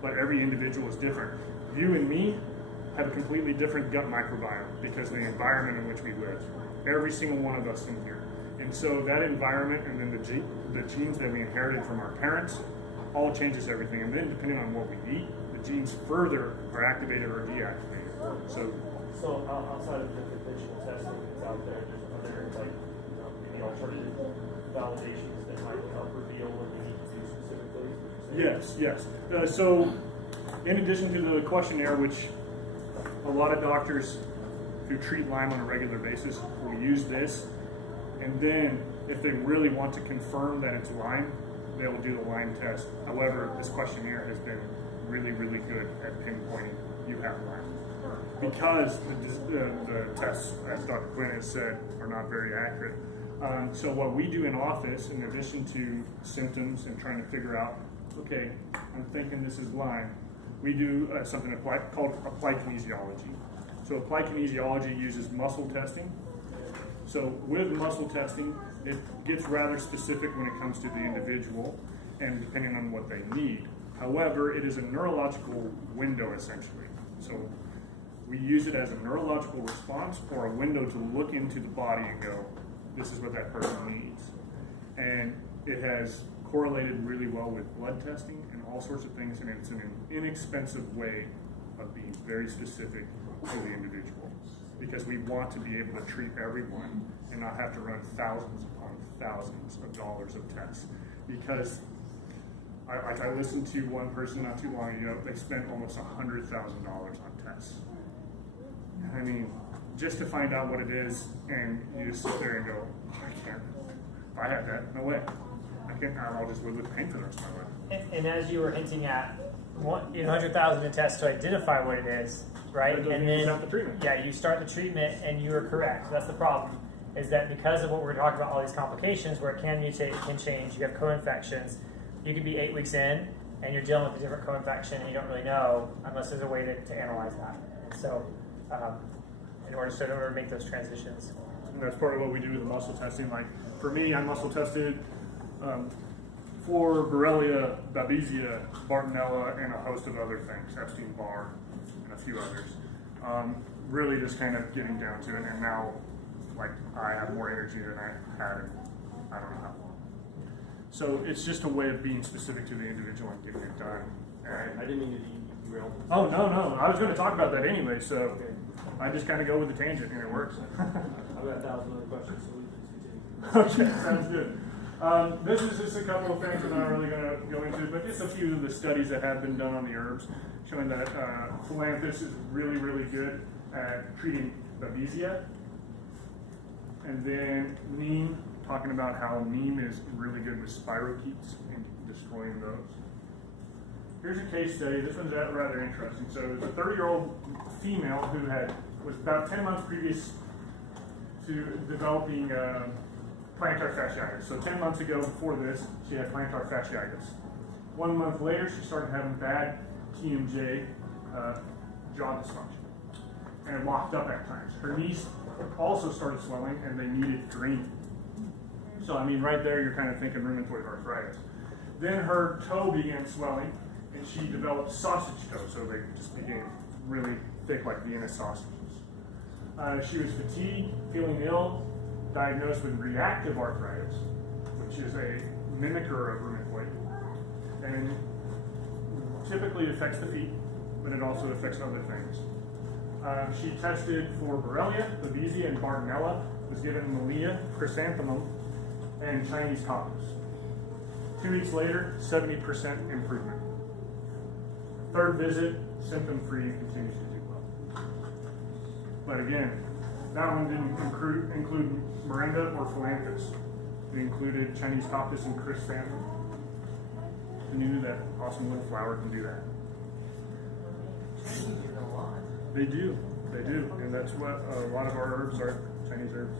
but every individual is different. You and me have a completely different gut microbiome because of the environment in which we live. Every single one of us in here. And so that environment and then the genes that we inherited from our parents all changes everything. And then depending on what we eat, the genes further are activated or deactivated. So outside of the conventional testing that's out there, there's other any alternative validations that might help reveal what we need to do specifically? Yes. So in addition to the questionnaire, which a lot of doctors who treat Lyme on a regular basis will use this, and then if they really want to confirm that it's Lyme, they will do the Lyme test. However, this questionnaire has been really, really good at pinpointing you have Lyme. Because the tests, as Dr. Quinn has said, are not very accurate. So what we do in office, in addition to symptoms and trying to figure out, okay, I'm thinking this is Lyme, we do something called applied kinesiology. So applied kinesiology uses muscle testing. So with muscle testing, it gets rather specific when it comes to the individual and depending on what they need. However, it is a neurological window essentially. So we use it as a neurological response or a window to look into the body and go, this is what that person needs. And it has correlated really well with blood testing and all sorts of things, and it's an inexpensive way of being very specific to the individual. Because we want to be able to treat everyone and not have to run thousands upon thousands of dollars of tests. Because I listened to one person not too long ago, they spent almost $100,000 on tests. I mean, just to find out what it is, and you just sit there and go, oh, I can't. If I had that, no way. I can't. I'll just live with pain for the rest of my life. And as you were hinting at, 100,000 in tests to identify what it is, right? That doesn't And mean you then start the treatment. Yeah, you start the treatment, and you are correct. That's the problem. Is that because of what we're talking about, all these complications where it can mutate, it can change. You have co-infections. You could be 8 weeks in, and you're dealing with a different co-infection, and you don't really know unless there's a way to analyze that. And so, in order to make those transitions. And that's part of what we do with the muscle testing. Like for me, I muscle tested for Borrelia, Babesia, Bartonella, and a host of other things, Epstein-Barr, and a few others. Really just kind of getting down to it, and now like I have more energy than I had in I don't know how long. So it's just a way of being specific to the individual and getting it done. I didn't mean to derail. Oh, no. I was going to talk about that anyway, so I just kind of go with the tangent and it works. I've got 1,000 other questions, so we can continue. Okay, sounds good. This is just a couple of things we're not really going to go into, but just a few of the studies that have been done on the herbs showing that Philanthus is really, really good at treating Babesia. And then neem, talking about how neem is really good with spirochetes and destroying those. Here's a case study. This one's rather interesting. So it was a 30-year-old female who was about 10 months previous to developing plantar fasciitis. So 10 months ago, before this, she had plantar fasciitis. 1 month later, she started having bad TMJ jaw dysfunction, and it locked up at times. Her knees also started swelling, and they needed draining. So I mean, right there, you're kind of thinking rheumatoid arthritis. Then her toe began swelling, and she developed sausage toe, so they just became really thick like Vienna sausages. She was fatigued, feeling ill, diagnosed with reactive arthritis, which is a mimicker of rheumatoid, and typically it affects the feet, but it also affects other things. She tested for Borrelia, Babesia, and Bartonella, was given Malia, chrysanthemum, and Chinese coppers. 2 weeks later, 70% improvement. Third visit, symptom-free, and continues to do well. But again, that one didn't include Miranda or Philanthus. It included Chinese cactus and chrysanthemum. And you knew that awesome little flower can do that. Chinese do a lot. They do, and that's what a lot of our herbs are, Chinese herbs.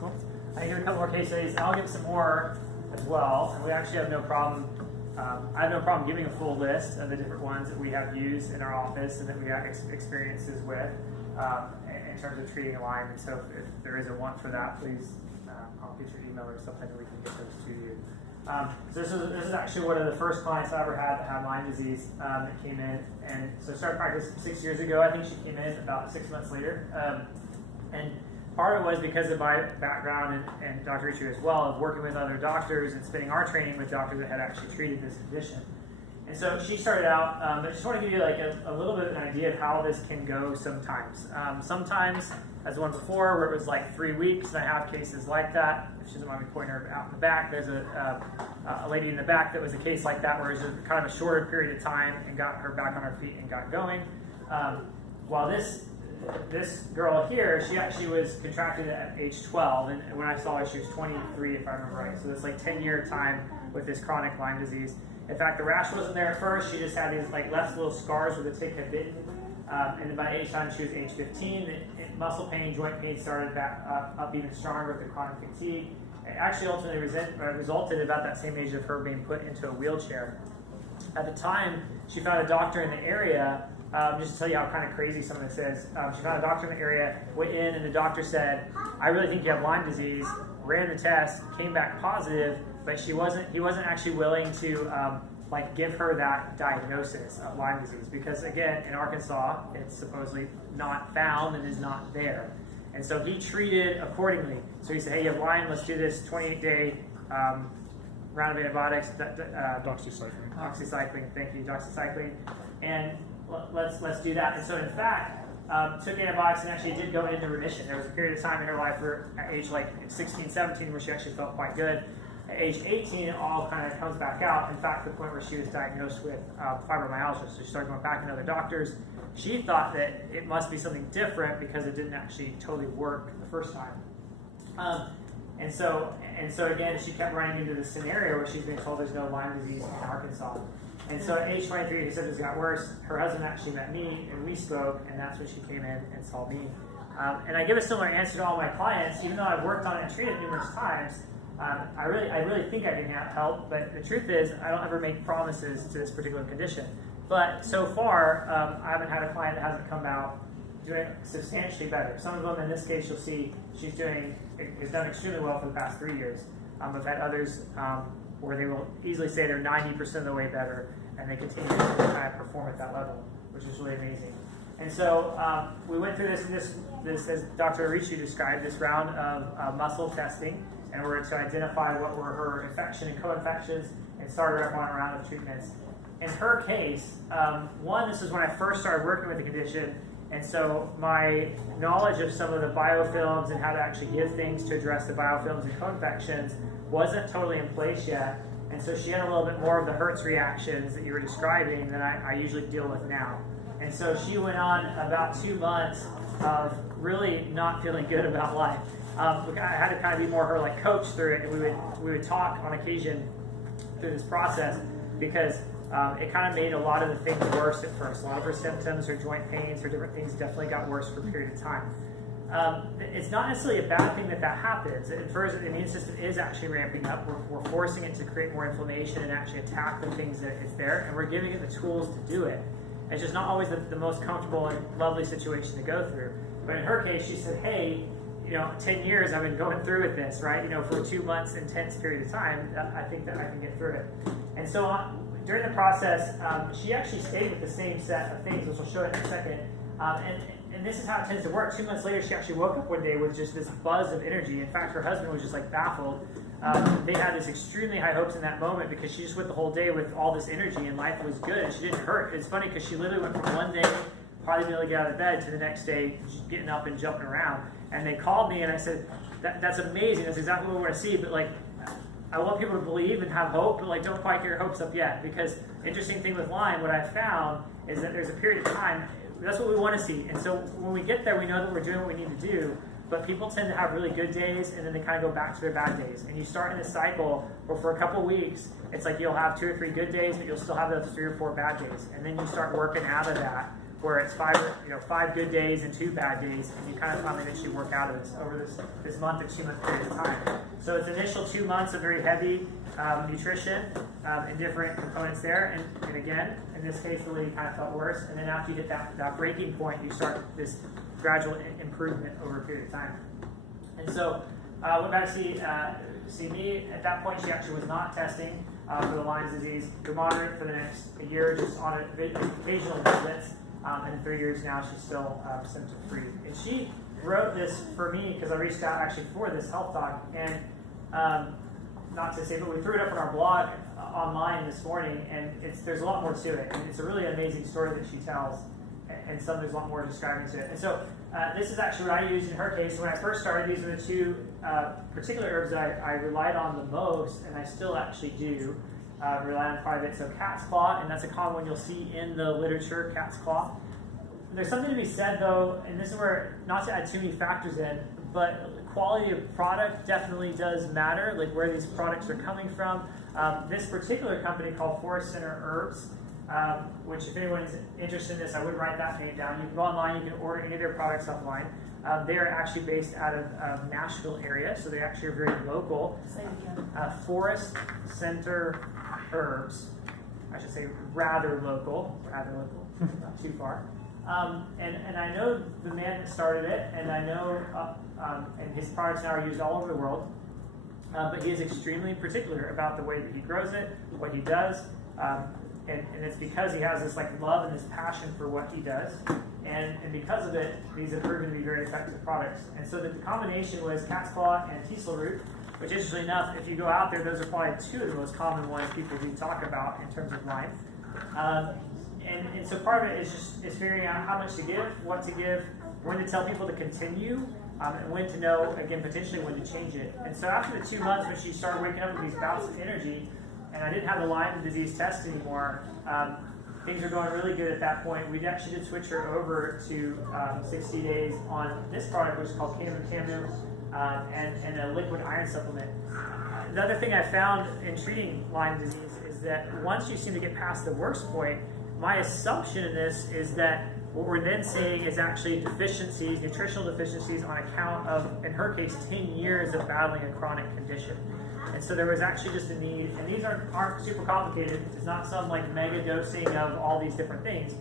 Cool. I hear a couple more case studies. I'll give some more as well. And we actually have no problem. I have no problem giving a full list of the different ones that we have used in our office and that we have experiences with in terms of treating Lyme. And so if there is a want for that, please, I'll get your email or something and we can get those to you. So this is actually one of the first clients I ever had that had Lyme disease that came in. And so started practice 6 years ago. I think she came in about 6 months later. And part of it was because of my background and Dr. Richard as well, of working with other doctors and spending our training with doctors that had actually treated this condition. And so she started out, I just want to give you like a little bit of an idea of how this can go sometimes. Sometimes, as the one before, where it was like 3 weeks, and I have cases like that. If she doesn't mind me pointing her out in the back, there's a lady in the back that was a case like that, where it was kind of a shorter period of time and got her back on her feet and got going. While this girl here, she actually was contracted at age 12, and when I saw her, she was 23, if I remember right. So it's like 10-year time with this chronic Lyme disease. In fact, the rash wasn't there at first. She just had these like left little scars where the tick had bitten. And by age time, she was age 15. Muscle pain, joint pain started back up even stronger with the chronic fatigue. It actually ultimately resulted about that same age of her being put into a wheelchair. At the time, she found a doctor in the area. Just to tell you how kind of crazy some of this is, she found a doctor in the area, went in, and the doctor said, "I really think you have Lyme disease." Ran the test, came back positive, but he wasn't actually willing to give her that diagnosis of Lyme disease because, again, in Arkansas, it's supposedly not found and is not there. And so he treated accordingly. So he said, "Hey, you have Lyme. Let's do this 28-day round of antibiotics, doxycycline. Thank you, doxycycline, and let's do that." And so, in fact, took antibiotics and actually did go into remission. There was a period of time in her life where at age like 16, 17 where she actually felt quite good. At age 18, it all kind of comes back out. In fact, to the point where she was diagnosed with fibromyalgia. So she started going back to other doctors. She thought that it must be something different because it didn't actually totally work the first time. And so again, she kept running into this scenario where she's being told there's no Lyme disease in Arkansas. And so at age 23, he said this got worse. Her husband actually met me, and we spoke, and that's when she came in and saw me. And I give a similar answer to all my clients, even though I've worked on it and treated it numerous times. I really think I can help, but the truth is I don't ever make promises to this particular condition. But so far, I haven't had a client that hasn't come out doing substantially better. Some of them, in this case, you'll see has done extremely well for the past 3 years. I've had others where they will easily say they're 90% of the way better, and they continue to kind of perform at that level, which is really amazing. And so we went through this as Dr. Arichu described, this round of muscle testing, and we're to identify what were her infection and co-infections and start her up on a round of treatments. In her case, this is when I first started working with the condition, and so my knowledge of some of the biofilms and how to actually give things to address the biofilms and co-infections wasn't totally in place yet. And so she had a little bit more of the Hertz reactions that you were describing than I usually deal with now. And so she went on about 2 months of really not feeling good about life. I had to kind of be more her like coach through it, and we would talk on occasion through this process because it kind of made a lot of the things worse at first. A lot of her symptoms, her joint pains, her different things definitely got worse for a period of time. It's not necessarily a bad thing that happens. At first, the immune system is actually ramping up. We're forcing it to create more inflammation and actually attack the things that it's there, and we're giving it the tools to do it. It's just not always the most comfortable and lovely situation to go through. But in her case, she said, hey, 10 years I've been going through with this, right? For a 2 months intense period of time, I think that I can get through it. And so during the process, she actually stayed with the same set of things, which I'll show you in a second. And this is how it tends to work. 2 months later, she actually woke up one day with just this buzz of energy. In fact, her husband was just like baffled. They had this extremely high hopes in that moment because she just went the whole day with all this energy and life was good and she didn't hurt. It's funny because she literally went from one day probably being able to get out of bed to the next day getting up and jumping around. And they called me and I said, that's amazing. That's exactly what we want to see. But like, I want people to believe and have hope, but like, don't quite get your hopes up yet. Because interesting thing with Lyme, what I found is that there's a period of time. That's what we want to see. And so when we get there, we know that we're doing what we need to do. But people tend to have really good days, and then they kind of go back to their bad days. And you start in this cycle where for a couple weeks, it's like you'll have 2 or 3 good days, but you'll still have those 3 or 4 bad days. And then you start working out of that, where it's 5 good days and 2 bad days, and you kind of finally eventually work out of this over this month or 2 month period of time. So it's initial 2 months of very heavy nutrition and different components there. And again, in this case, the lady kind of felt worse. And then after you hit that breaking point, you start this gradual improvement over a period of time. And so went back to see me. At that point, she actually was not testing for the Lyme disease. We're monitoring it for the next year, just on occasional visits. And in 3 years now, she's still symptom-free. And she wrote this for me because I reached out actually for this health talk. And not to say, but we threw it up on our blog online this morning, and there's a lot more to it. And it's a really amazing story that she tells, and there's a lot more describing to it. And so this is actually what I used in her case. When I first started, these are the 2 particular herbs that I relied on the most, and I still actually do rely on quite a bit. So cat's claw, and that's a common one you'll see in the literature, cat's claw. There's something to be said, though, and this is where, not to add too many factors in, but quality of product definitely does matter, like where these products are coming from. This particular company called Forest Center Herbs, which if anyone is interested in this, I would write that name down. You can go online, you can order any of their products offline. They are actually based out of Nashville area, so they actually are very local. Say it again. Forest Center Herbs, I should say rather local, not too far. And I know the man that started it, and I know, and his products now are used all over the world, but he is extremely particular about the way that he grows it, what he does, and it's because he has this like love and this passion for what he does, and because of it, these have proven to be very effective products. And so the combination was cat's claw and teasel root, which interestingly enough, if you go out there, those are probably 2 of the most common ones people do talk about in terms of Lyme. And so part of it is just figuring out how much to give, what to give, when to tell people to continue, and when to know, again, potentially when to change it. And so after the 2 months when she started waking up with these bouts of energy, and I didn't have the Lyme disease test anymore, things were going really good at that point. We actually did switch her over to 60 days on this product, which is called Camu, and a liquid iron supplement. The other thing I found in treating Lyme disease is that once you seem to get past the worst point, my assumption in this is that what we're then seeing is actually deficiencies, nutritional deficiencies on account of, in her case, 10 years of battling a chronic condition. And so there was actually just a need, and these aren't super complicated. It's not some like mega dosing of all these different things.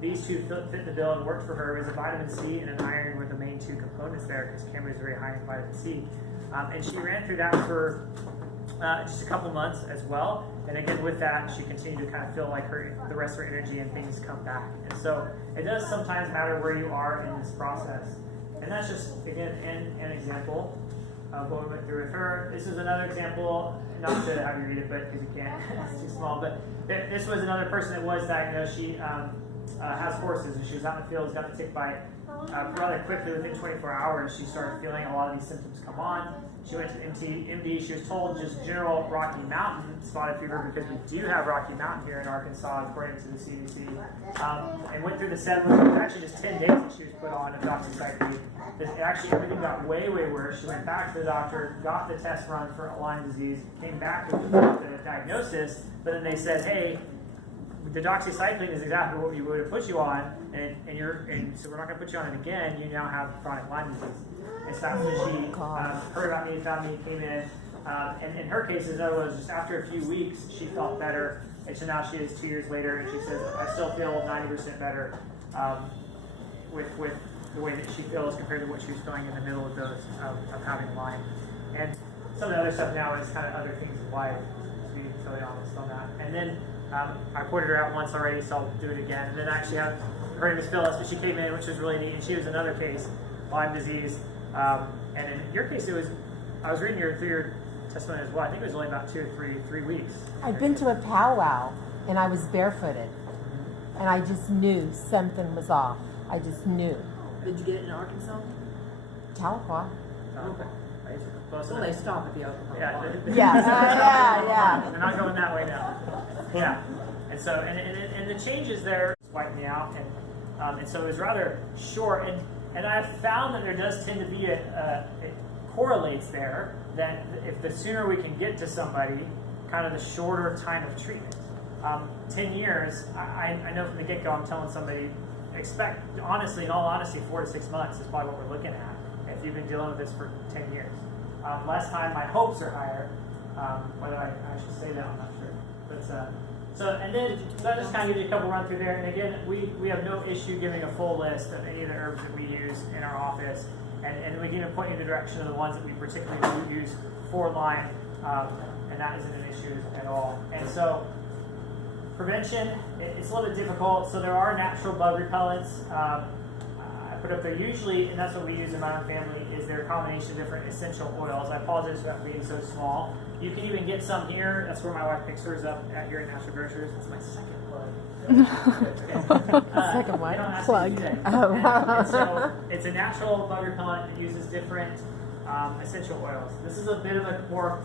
These 2 fit the bill and worked for her. It was a vitamin C and an iron were the main 2 components there because Camu is very high in vitamin C. And she ran through that for just a couple months as well. And again, with that, she continued to kind of feel like the rest of her energy and things come back. And so it does sometimes matter where you are in this process. And that's just, again, an example of what we went through with her. This is another example, not to have you read it, but because you can't, it's too small. But this was another person that was diagnosed. She has horses, and she was out in the field, got the tick bite. rather quickly, within 24 hours, she started feeling a lot of these symptoms come on. She went to the MD. She was told just general Rocky Mountain spotted fever, because we do have Rocky Mountain here in Arkansas, according to the CDC. And went through the 7 weeks. It was actually just 10 days that she was put on of doxycycline. Actually, everything got way, way worse. She went back to the doctor, got the test run for Lyme disease, came back with the diagnosis, but then they said, hey, the doxycycline is exactly what we would have put you on, and so we're not going to put you on it again. You now have chronic Lyme disease. And so that's when she heard about me, found me, came in. And in her case, in other words, just after a few weeks, she felt better. And so now she is 2 years later, and she says, I still feel 90% better with the way that she feels compared to what she was feeling in the middle of those of having Lyme. And some of the other stuff now is kind of other things in life, to be totally honest on that. And then I pointed her out once already, so I'll do it again. And then I actually had her name is Phyllis, but she came in, which was really neat, and she was another case, Lyme disease. And in your case, I was reading through your testimony as well. I think it was only about 2 or 3 weeks. I'd been to a powwow, and I was barefooted, and I just knew something was off. I just knew. Did you get it in Arkansas? Tahlequah. Okay. Well, they stop at the Oklahoma. Yeah. Yeah. They're not going that way now. Yeah. And so, and the changes there wiped me out, and so it was rather short. And I've found that there does tend to be it correlates there, that if the sooner we can get to somebody, kind of the shorter time of treatment. 10 years, I know from the get-go, I'm telling somebody, expect, honestly, in all honesty, 4 to 6 months is probably what we're looking at if you've been dealing with this for 10 years. Last time, my hopes are higher. Whether I should say that, I'm not sure. But so that just kind of gives you a couple run through there. And again, we have no issue giving a full list of any of the herbs that we use in our office, and we can even point you in the direction of the ones that we particularly do use for Lyme, and that isn't an issue at all. And so prevention, it's a little bit difficult. So there are natural bug repellents. I put up there usually, and that's what we use in my own family, is there a combination of different essential oils. I apologize for being so small. You can even get some here. That's where my wife picks hers up here at Natural Grocers. That's my second plug. Second one? Plug. Oh. So it's a natural bug repellent that uses different essential oils. This is a bit of a more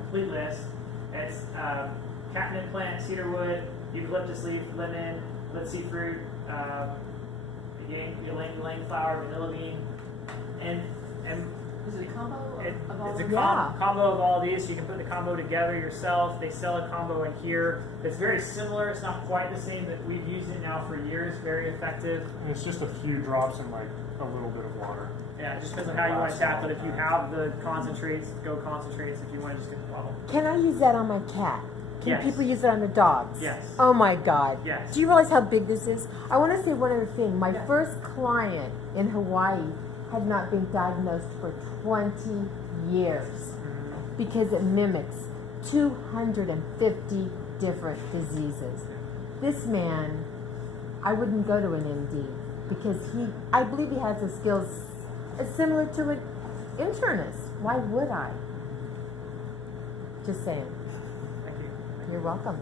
complete list. It's catnip plant, cedarwood, eucalyptus leaf, lemon, linseed fruit, ylang flower, vanilla bean, and Is it a combo of all it's a of combo of all these. You can put the combo together yourself. They sell a combo in here. It's very similar. It's not quite the same, but we've used it now for years. Very effective. And it's just a few drops in like a little bit of water. Yeah, it just depends on how you want to tackle it. If you have the concentrates, go concentrates. If you want to just get the bottle. Can I use that on my cat? Can Yes. people use it on the dogs? Yes. Oh my God. Yes. Do you realize how big this is? I want to say one other thing. My first client in Hawaii had not been diagnosed for 20 years because it mimics 250 different diseases. This man, I wouldn't go to an MD because I believe he has the skills similar to an internist. Why would I? Just saying. Thank you. You're welcome.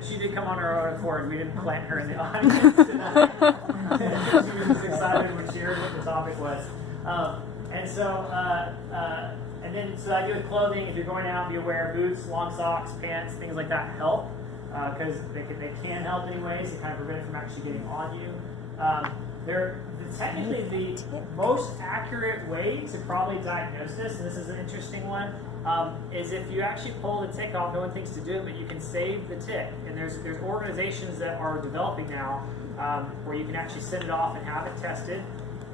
She did come on her own accord. We didn't plant her in the audience tonight. She was just excited when she heard what the topic was. And then so I do with clothing. If you're going out, be aware. Boots, long socks, pants, things like that help because they can help anyways. They kind of prevent it from actually getting on you. They're technically the most accurate way to probably diagnose this, and this is an interesting one, is if you actually pull the tick off. No one thinks to do it, but you can save the tick. And there's organizations that are developing now where you can actually send it off and have it tested.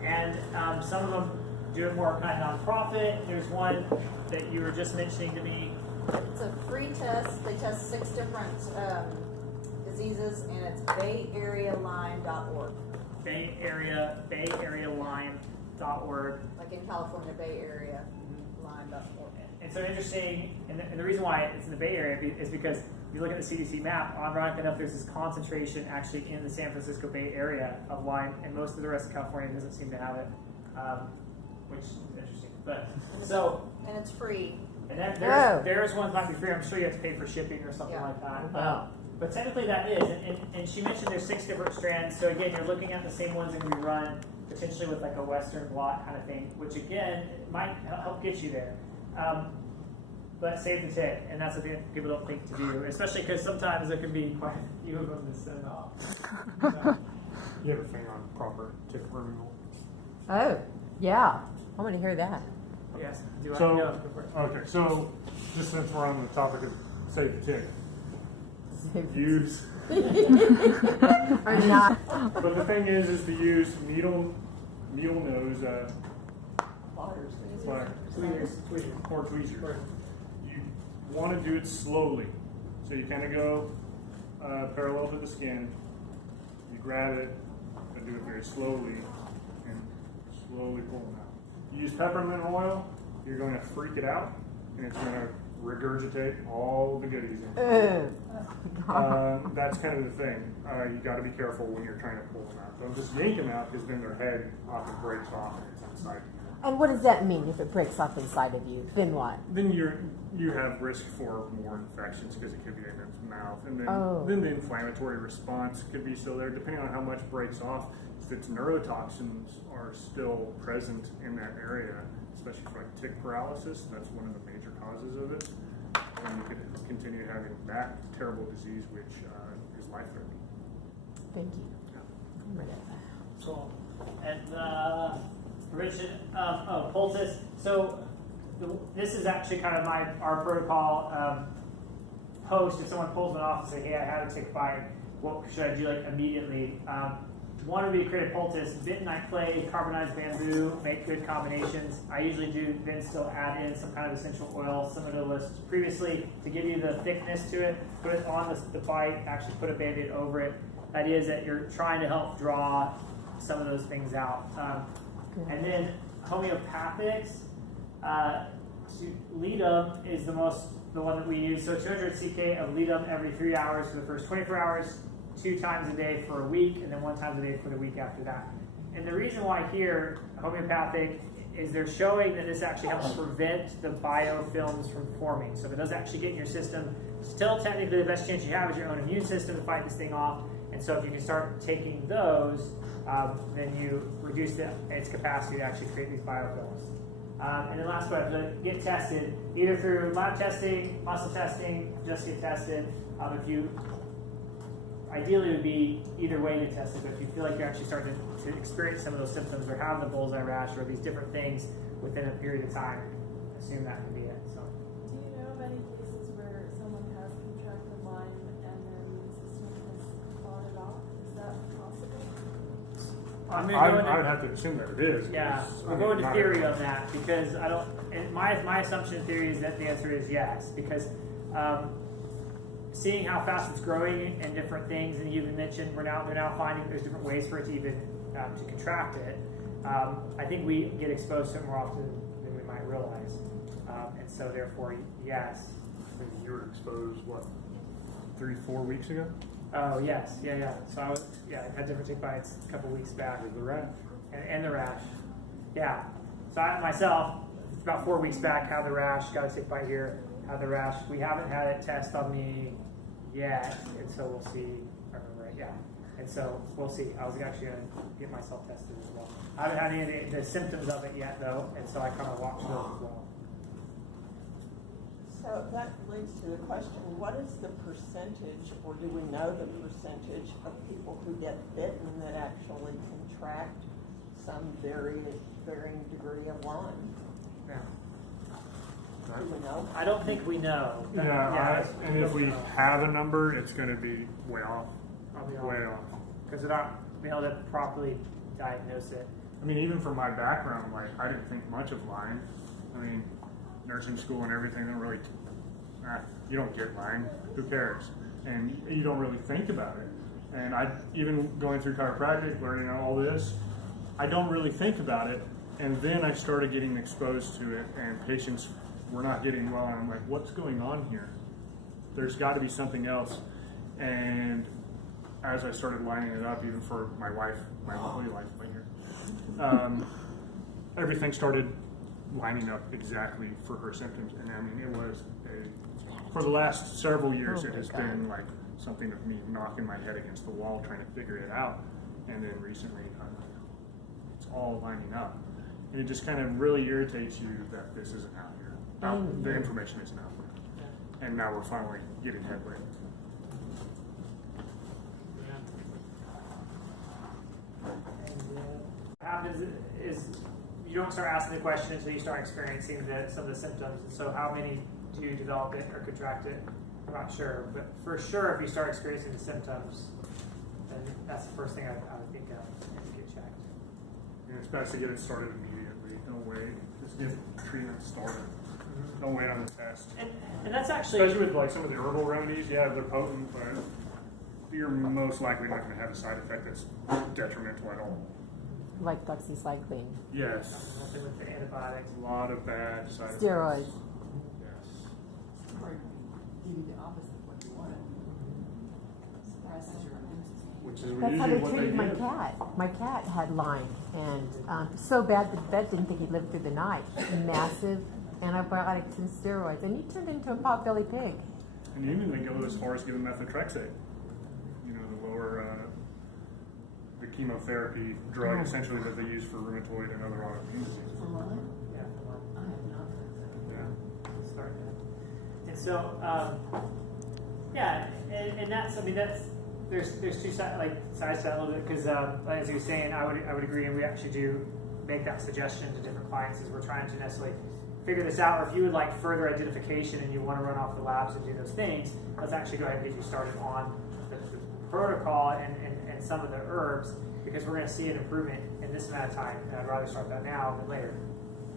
And some of them do it more kind of nonprofit. There's one that you were just mentioning to me. It's a free test. They test 6 different diseases, and it's bayarealyme.org. BayAreaLyme.org. Like in California, Bay Area, Lyme.org. And so interesting, and the reason why it's in the Bay Area is because you look at the CDC map, ironically enough, there's this concentration actually in the San Francisco Bay Area of Lyme, and most of the rest of California doesn't seem to have it, which is interesting. But so, and it's free. and then there's ones that might be free. I'm sure you have to pay for shipping or something like that. Wow. But technically that is, and she mentioned there's 6 different strands. So again, you're looking at the same ones that can be run potentially with like a Western blot kind of thing, which again might help get you there. But save the tick, and that's what people don't think to do, especially because sometimes there can be quite a few of them to send off. So. You have a thing on proper tick removal. Oh, yeah. I want to hear that. Yes. Do I So, know? Go for it. okay, so just since we're on the topic of save the tick, use. Or not. But the thing is to use needle nose pliers or tweezers. You want to do it slowly, so you kind of go parallel to the skin. You grab it, and do it very slowly, and slowly pull them out. You use peppermint oil, you're going to freak it out, and it's going to regurgitate all the goodies in it. That's kind of the thing. You got to be careful when you're trying to pull them out. Don't just yank them out, because then their head often breaks off and it's inside you. And what does that mean if it breaks off inside of you? Then what? Then you have risk for more infections because it could be in its mouth, and then the inflammatory response could be still there, depending on how much breaks off. If its neurotoxins are still present in that area, especially for like tick paralysis, that's one of the major causes of it. And you could continue having that terrible disease, which is life-threatening. Thank you. I'm ready. Cool. And Richard, poultice. So this is actually kind of our protocol post. If someone pulls me off and say, "Hey, I had a tick bite. What should I do like immediately?" One would be to create a poultice. Bentonite clay, carbonized bamboo, make good combinations. I usually do then still add in some kind of essential oil, similar to the list previously, to give you the thickness to it. Put it on the bite, actually put a Band-Aid over it. That is that you're trying to help draw some of those things out. And then homeopathics, Lidum is the one that we use. So 200 CK of Lidum every 3 hours for the first 24 hours, 2 times a day for a week, and then 1 time a day for the week after that. And the reason why here, homeopathic, is they're showing that this actually helps prevent the biofilms from forming. So if it does actually get in your system, still technically the best chance you have is your own immune system to fight this thing off. And so if you can start taking those, then you reduce its capacity to actually create these biofilms. And then last one, get tested, either through lab testing, muscle testing, just get tested. Ideally, it would be either way to test it, but if you feel like you're actually starting to experience some of those symptoms or have the bullseye rash or these different things within a period of time, assume that can be it. So. Do you know of any cases where someone has contracted Lyme and their immune system has fought it off? Is that possible? I would have to assume that it is. Yeah, we'll go into theory on that because I don't. And my assumption in theory is that the answer is yes, because seeing how fast it's growing and different things, and you even mentioned they're now finding there's different ways for it to even to contract it. I think we get exposed to it more often than we might realize, and so therefore, yes. I think you were exposed, what, 3-4 weeks ago? Oh yes, yeah. So I had different tick bites a couple weeks back. With the rash. And the rash, yeah. So I myself, about 4 weeks back, had the rash. Got a tick bite here. Had the rash. We haven't had it test on me yet, and so we'll see. If I remember right, yeah. And so we'll see. I was actually going to get myself tested as well. I haven't had any of the symptoms of it yet, though, and so I kind of watch those as well. So that leads to the question, what is the percentage, or do we know the percentage of people who get bitten that actually contract some varying degree of Lyme? Yeah. Do we know? I don't think we know. And if we have a number, it's going to be way off. Probably Way off. because they're not being able to properly diagnose it. I mean, even from my background, like, I didn't think much of Lyme. I mean, nursing school and everything, don't really, you don't get Lyme, who cares? And you don't really think about it. And even going through chiropractic, learning all this, I don't really think about it. And then I started getting exposed to it, and patients were not getting well. And I'm like, what's going on here? There's got to be something else. And as I started lining it up, even for my wife, my lovely wife right here, everything started lining up exactly for her symptoms. And I mean, it was for the last several years, it has been like something of me knocking my head against the wall trying to figure it out. And then recently, it's all lining up. And it just kind of really irritates you that this isn't out here. The information isn't out there. And now we're finally getting headway. What happens is you don't start asking the question until you start experiencing some of the symptoms. And so how many do you develop it or contract it? I'm not sure. But for sure, if you start experiencing the symptoms, then that's the first thing I would think of and get checked. And it's best to get it started immediately. Don't wait. Just get treatment started. Don't wait on the test. And that's actually... Especially with like some of the herbal remedies, yeah, they're potent, but you're most likely not going to have a side effect that's detrimental at all. Like doxycycline. Yes. Nothing with the antibiotics. A lot of bad side effects. Steroids. Yes. Or give you the opposite of what you wanted. Suppresses your immune system. Which is That's how usually they what treated my give. cat. My cat had Lyme, and so bad that the vet didn't think he'd live through the night. Massive antibiotics and steroids, and he turned into a potbelly pig. And even they go as far as giving methotrexate. You know, the lower, the chemotherapy drug essentially that they use for rheumatoid and other autoimmune diseases. For Lyme? Yeah, I have not heard that. Yeah. start that. And so, yeah, and that's, I mean, that's, there's two sides to that a little bit, because as you were saying, I would agree, and we actually do make that suggestion to different clients as we're trying to necessarily figure this out, or if you would like further identification and you want to run off the labs and do those things, let's actually go ahead and get you started on the protocol and some of the herbs, because we're going to see an improvement in this amount of time, and I'd rather start that now than later.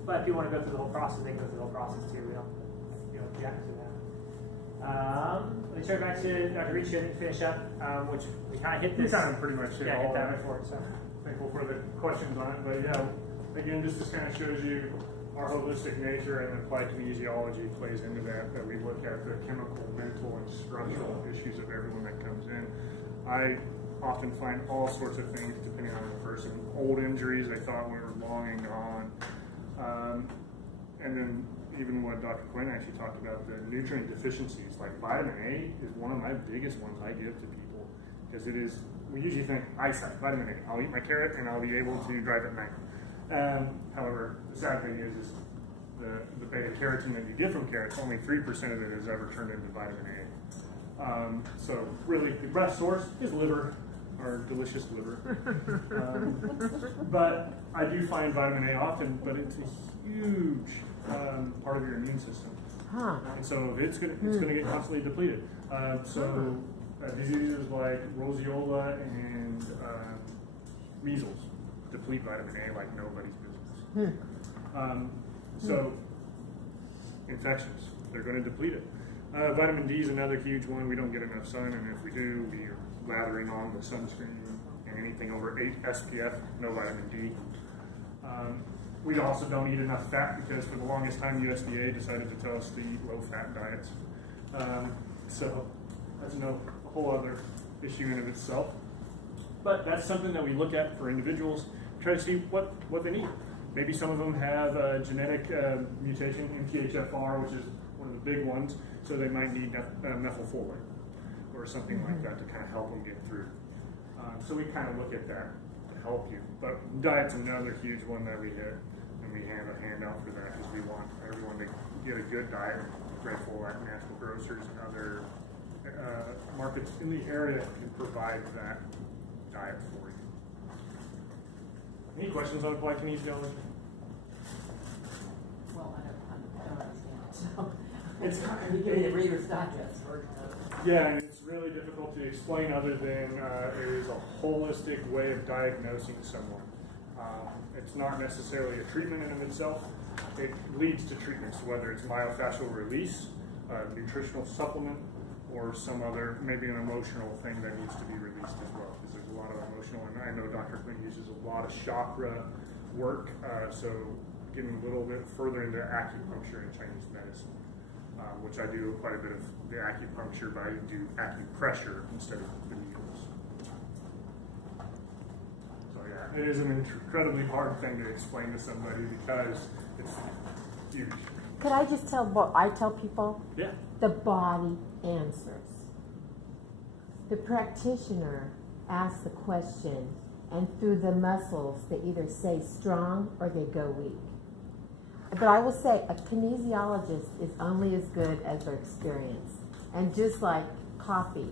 But if you want to go through the whole process, they can go through the whole process too. We don't object to that. Let me turn back to Dr. Reach here to finish up, which we kind of hit this. We kind of pretty much hit all hit that that. before. So. Thankful for the questions on it, but yeah, again, this just kind of shows you our holistic nature, and applied kinesiology plays into that we look at the chemical, mental, and structural issues of everyone that comes in. I often find all sorts of things depending on the person. Old injuries they thought were long and gone. And then even what Dr. Quinn actually talked about, the nutrient deficiencies, like vitamin A is one of my biggest ones I give to people, because it is, we usually think eyesight, vitamin A, I'll eat my carrot and I'll be able to drive at night. However, the sad thing is the beta carotene that you get from carrots, only 3% of it is ever turned into vitamin A. So really, the best source is liver, our delicious liver. But I do find vitamin A often, but it's a huge part of your immune system. Huh. And so it's going to get constantly depleted. Diseases like roseola and measles deplete vitamin A like nobody's business. So infections, they're going to deplete it. Vitamin D is another huge one. We don't get enough sun, and if we do, we are lathering on the sunscreen, and anything over 8 SPF, no vitamin D. We also don't eat enough fat, because for the longest time USDA decided to tell us to eat low-fat diets. So that's a whole other issue in and of itself. But that's something that we look at for individuals, try to see what they need. Maybe some of them have a genetic mutation in MTHFR, which is one of the big ones, so they might need methylfolate or something like that to kind of help them get through. So we kind of look at that to help you. But diet's another huge one that we hit, and we have a handout for that, because we want everyone to get a good diet. We're grateful that Natural Grocers and other markets in the area can provide that diet for you. Any questions on applied kinesiology? Well, I don't understand it, so. It's You give me the Reader's Digest version of it. Yeah, and it's really difficult to explain other than it is a holistic way of diagnosing someone. It's not necessarily a treatment in and of itself. It leads to treatments, whether it's myofascial release, a nutritional supplement, or some other, maybe an emotional thing that needs to be released as well, because there's a lot of emotional, and I know Dr. Quinn uses a lot of chakra work, so getting a little bit further into acupuncture and Chinese medicine, which I do quite a bit of the acupuncture, but I do acupressure instead of the needles. So yeah, it is an incredibly hard thing to explain to somebody, because it's huge. Could I just tell what I tell people? Yeah. The body answers. The practitioner asks the question, and through the muscles, they either say strong or they go weak. But I will say a kinesiologist is only as good as their experience. And just like coffee,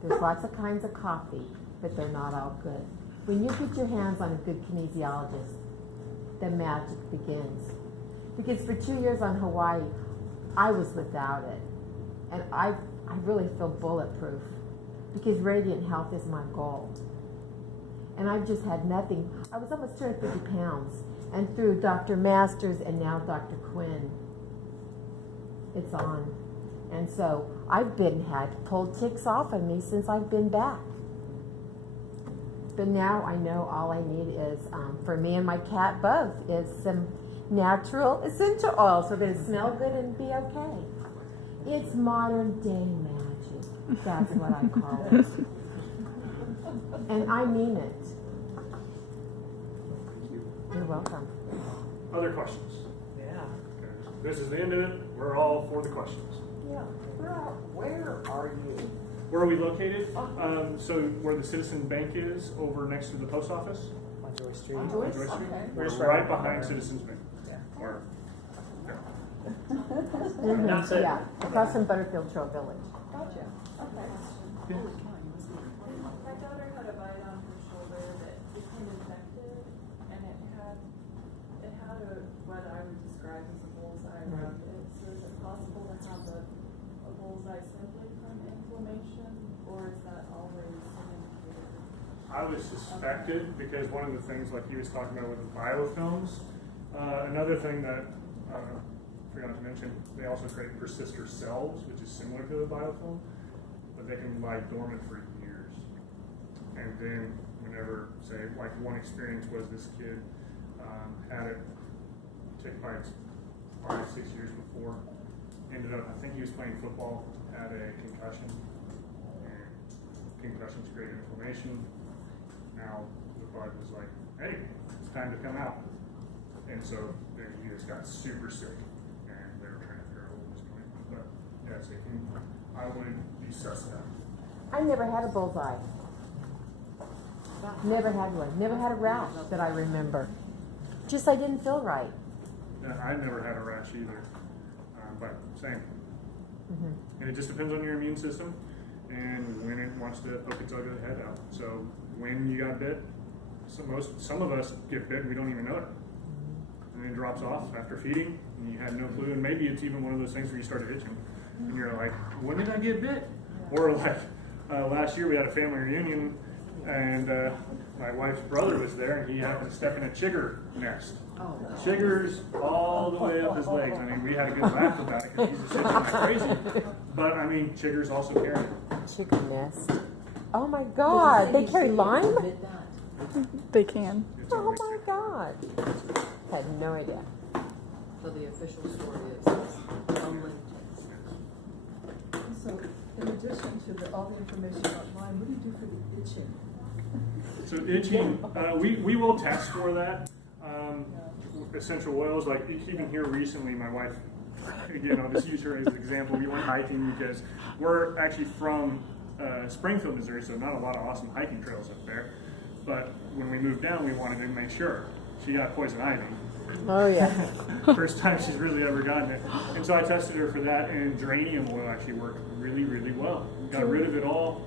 there's lots of kinds of coffee, but they're not all good. When you get your hands on a good kinesiologist, the magic begins. Because for 2 years on Hawaii, I was without it. And I really feel bulletproof because radiant health is my goal. And I've just had nothing. I was almost 250 pounds. And through Dr. Masters and now Dr. Quinn, it's on. And so I've had pulled ticks off of me since I've been back. But now I know all I need is, for me and my cat both, is some natural essential oil so that it smell good and be okay. It's modern day magic. That's what I call it. And I mean it. You're welcome. Other questions? Yeah. Okay. This is the end of it. We're all for the questions. Yeah, where are you? Where are we located? So where the Citizen Bank is, over next to the post office. On Joy Street. On On Joyce? Joy Street. Okay. We're Just right right behind there. Citizens Bank. Yeah. Or, Mhm, that's it. yeah, across from Butterfield Trail Village. Gotcha, okay. My daughter had a bite on her shoulder that became infected, and it had what I would describe as a bullseye around it. So is it possible to have a bullseye simply from inflammation, or is that always an indicator? I was suspected because one of the things, like he was talking about with the biofilms, another thing that I forgot to mention, they also create persister cells, which is similar to the biofilm, but they can lie dormant for years. And then whenever, say, like one experience was this kid had it tick bites 5-6 years before, ended up, I think he was playing football, had a concussion, and concussions create inflammation. Now the bud was like, hey, it's time to come out. And so then he just got super sick, and they were trying to figure out what was going on. But yeah, so I would be sus of that. I never had a bullseye. Never had one. Never had a rash that I remember. Just I didn't feel right. I never had a rash either, but same. Mm-hmm. And it just depends on your immune system and when it wants to poke its ugly head out. So when you got bit, some of us get bit and we don't even know it. And then it drops off after feeding and you had no clue. And maybe it's even one of those things where you started itching and you're like, when did I get bit? Or like last year we had a family reunion and my wife's brother was there and he happened to step in a chigger nest. Chiggers all the way up his legs. I mean, we had a good laugh about it because he's just crazy. But I mean, chiggers also carry it. Chicken nest. Oh my God! They carry Lyme? They can. It's Oh only my God! Had no idea. So the official story is only. So, in addition to all the information about Lyme, what do you do for the itching? So itching, we will test for that. Essential oils, like even here recently, my wife, again, I'll just use her as an example. We went hiking because we're actually from Springfield, Missouri, so not a lot of awesome hiking trails up there. But when we moved down, we wanted to make sure. She got poison ivy. Oh yeah. First time she's really ever gotten it. And so I tested her for that, and geranium oil actually worked really, really well. Got rid of it all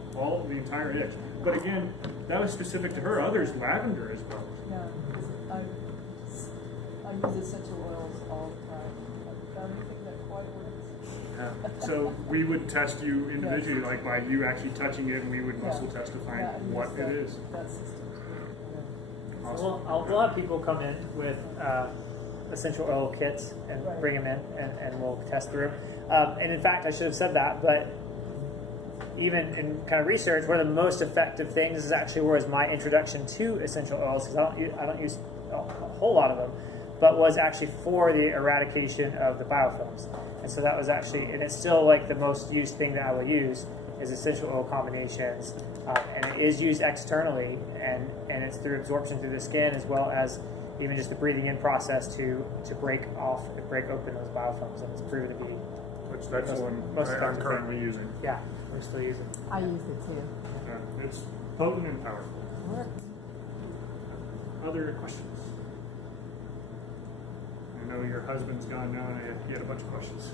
the entire itch. But again, that was specific to her. Others, lavender as well. Yeah, because I use essential oils all the time. Have you found anything that quite works? So we would test you individually, like by you actually touching it, and we would muscle test to find and what use it is. that system. Awesome. We'll have people come in with essential oil kits and Right. bring them in, and we'll test through. And in fact, I should have said that, but even in kind of research, one of the most effective things is actually was my introduction to essential oils, because I don't use a whole lot of them, but was actually for the eradication of the biofilms. And so that was actually, and it's still like the most used thing that I will use is essential oil combinations, and it is used externally, and it's through absorption through the skin as well as even just the breathing in process to break open those biofilms, and it's proven to be which that's the one Most I'm effective. currently using. Yeah, we still use it. I use it too. Yeah, it's potent and powerful. Other questions? I know your husband's gone now and he had a bunch of questions.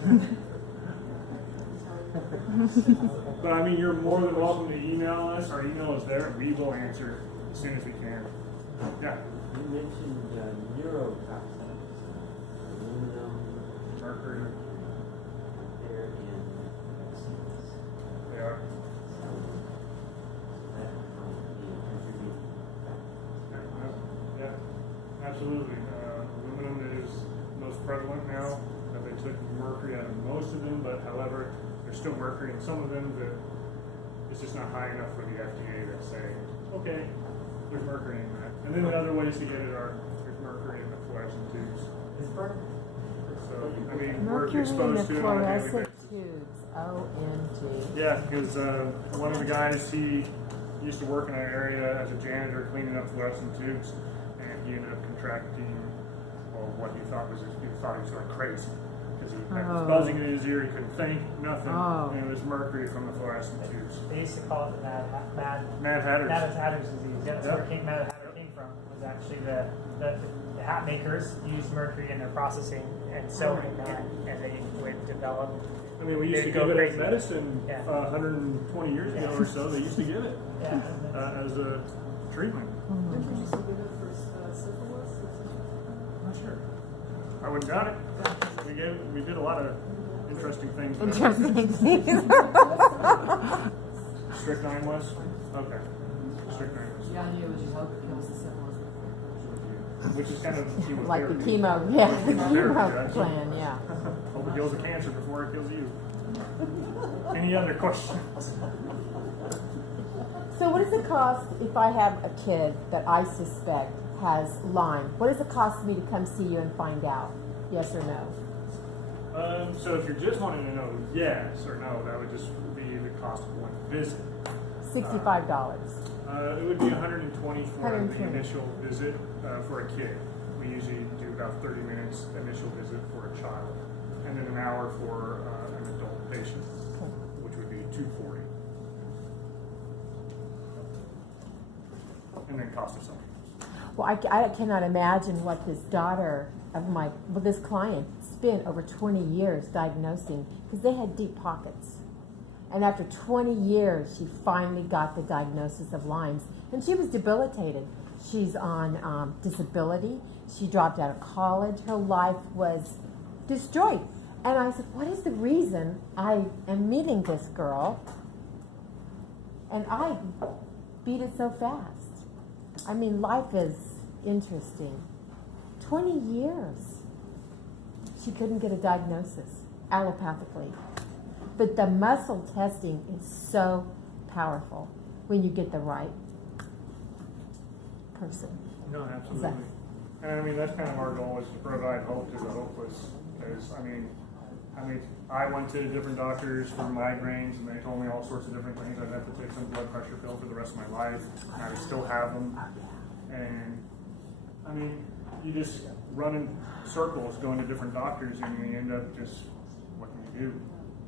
But I mean, you're more than welcome to email us. Our email is there and we will answer as soon as we can. Yeah. You mentioned neurotoxins, aluminum, Mercury. they're in vaccines. They are. So that might be a contributing factor. Yeah, absolutely. Aluminum is most prevalent now. They took mercury out of most of them, but however, there's still mercury in some of them that it's just not high enough for the FDA to say, okay, there's mercury in that. And then the other ways to get it are there's mercury in the fluorescent tubes. So, I mean, we're Mercury in the exposed to it on a daily fluorescent basis. tubes. OMG. Yeah, because one of the guys, he used to work in our area as a janitor cleaning up fluorescent tubes, and he ended up contracting, well, what he thought was, he thought he was going crazy. Because he had this buzzing in his ear, he couldn't think, nothing, and it was mercury from the fluorescent tubes. They used to call it the Mad Hatter's. Mad Hatter's disease. Yeah, that's where Mad Hatter came from. Was actually the hat makers used mercury in their processing and sewing, and they would develop. I mean, we used to They'd go give it as crazy. medicine Yeah. 120 years ago or so. They used to give it Yeah. as a treatment. Did you still give it for syphilis? Not sure. I wouldn't got it. We did a lot of interesting things. Interesting things. Strychnine was? Okay. Strychnine was. The idea was you hope it kills the syphilis. Which is kind of chemotherapy. Like the chemo, yeah, the Chemotherapy, chemo that's- plan, yeah. Hope it kills the cancer before it kills you. Any other questions? So what does it cost if I have a kid that I suspect has Lyme? What does it cost me to come see you and find out? Yes or no? So if you're just wanting to know yes or no, that would just be the cost of one visit. $65. It would be $120 for the 120. initial visit for a kid. We usually do about 30 minutes initial visit for a child, and then an hour for an adult patient, which would be $240. And then cost of something. Well, I cannot imagine what this daughter of this client spent over 20 years diagnosing, because they had deep pockets. And after 20 years, she finally got the diagnosis of Lyme's. And she was debilitated. She's on disability. She dropped out of college. Her life was destroyed. And I said, what is the reason I am meeting this girl? And I beat it so fast. I mean, life is interesting. 20 years. She couldn't get a diagnosis allopathically. But the muscle testing is so powerful when you get the right person. No, absolutely. And I mean, that's kind of our goal, is to provide hope to the hopeless. Because, I mean, I went to different doctors for migraines, and they told me all sorts of different things. I'd have to take some blood pressure pill for the rest of my life, and I would still have them. And, I mean, you just run in circles going to different doctors, and you end up just, what can you do?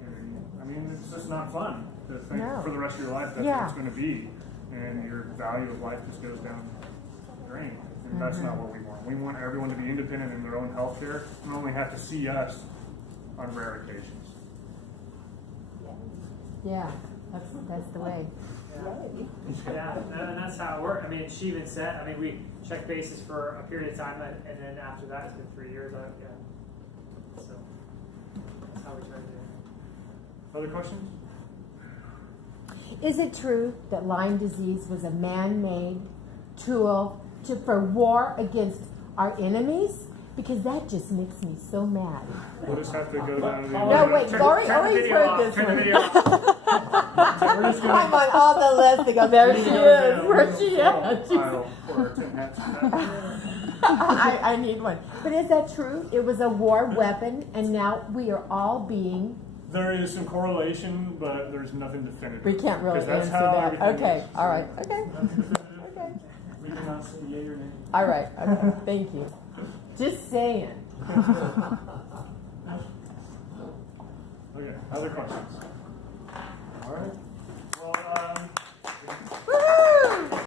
And, I mean, it's just not fun to think for the rest of your life that's what it's going to be. And your value of life just goes down the drain. And that's not what we want. We want everyone to be independent in their own health care and only have to see us on rare occasions. Yeah, that's the way. Yeah, and that's how it works. I mean, she even said, I mean, we check bases for a period of time, and then after that, it's been 3 years. Yeah. So that's how we try to do it. Other questions? Is it true that Lyme disease was a man-made tool for war against our enemies? Because that just makes me so mad. We'll just have to go down to the... No, wait, Lori always heard this one. I'm on all the lists to go, there she is, where she is. I need one. But is that true? It was a war weapon, and now we are all being... There is some correlation, but there's nothing definitive. We can't really Because that's answer how that. everything Okay, is. all right, okay. Okay. We cannot say yea or nay. All right, okay, thank you. Just saying. Okay, other questions? All right.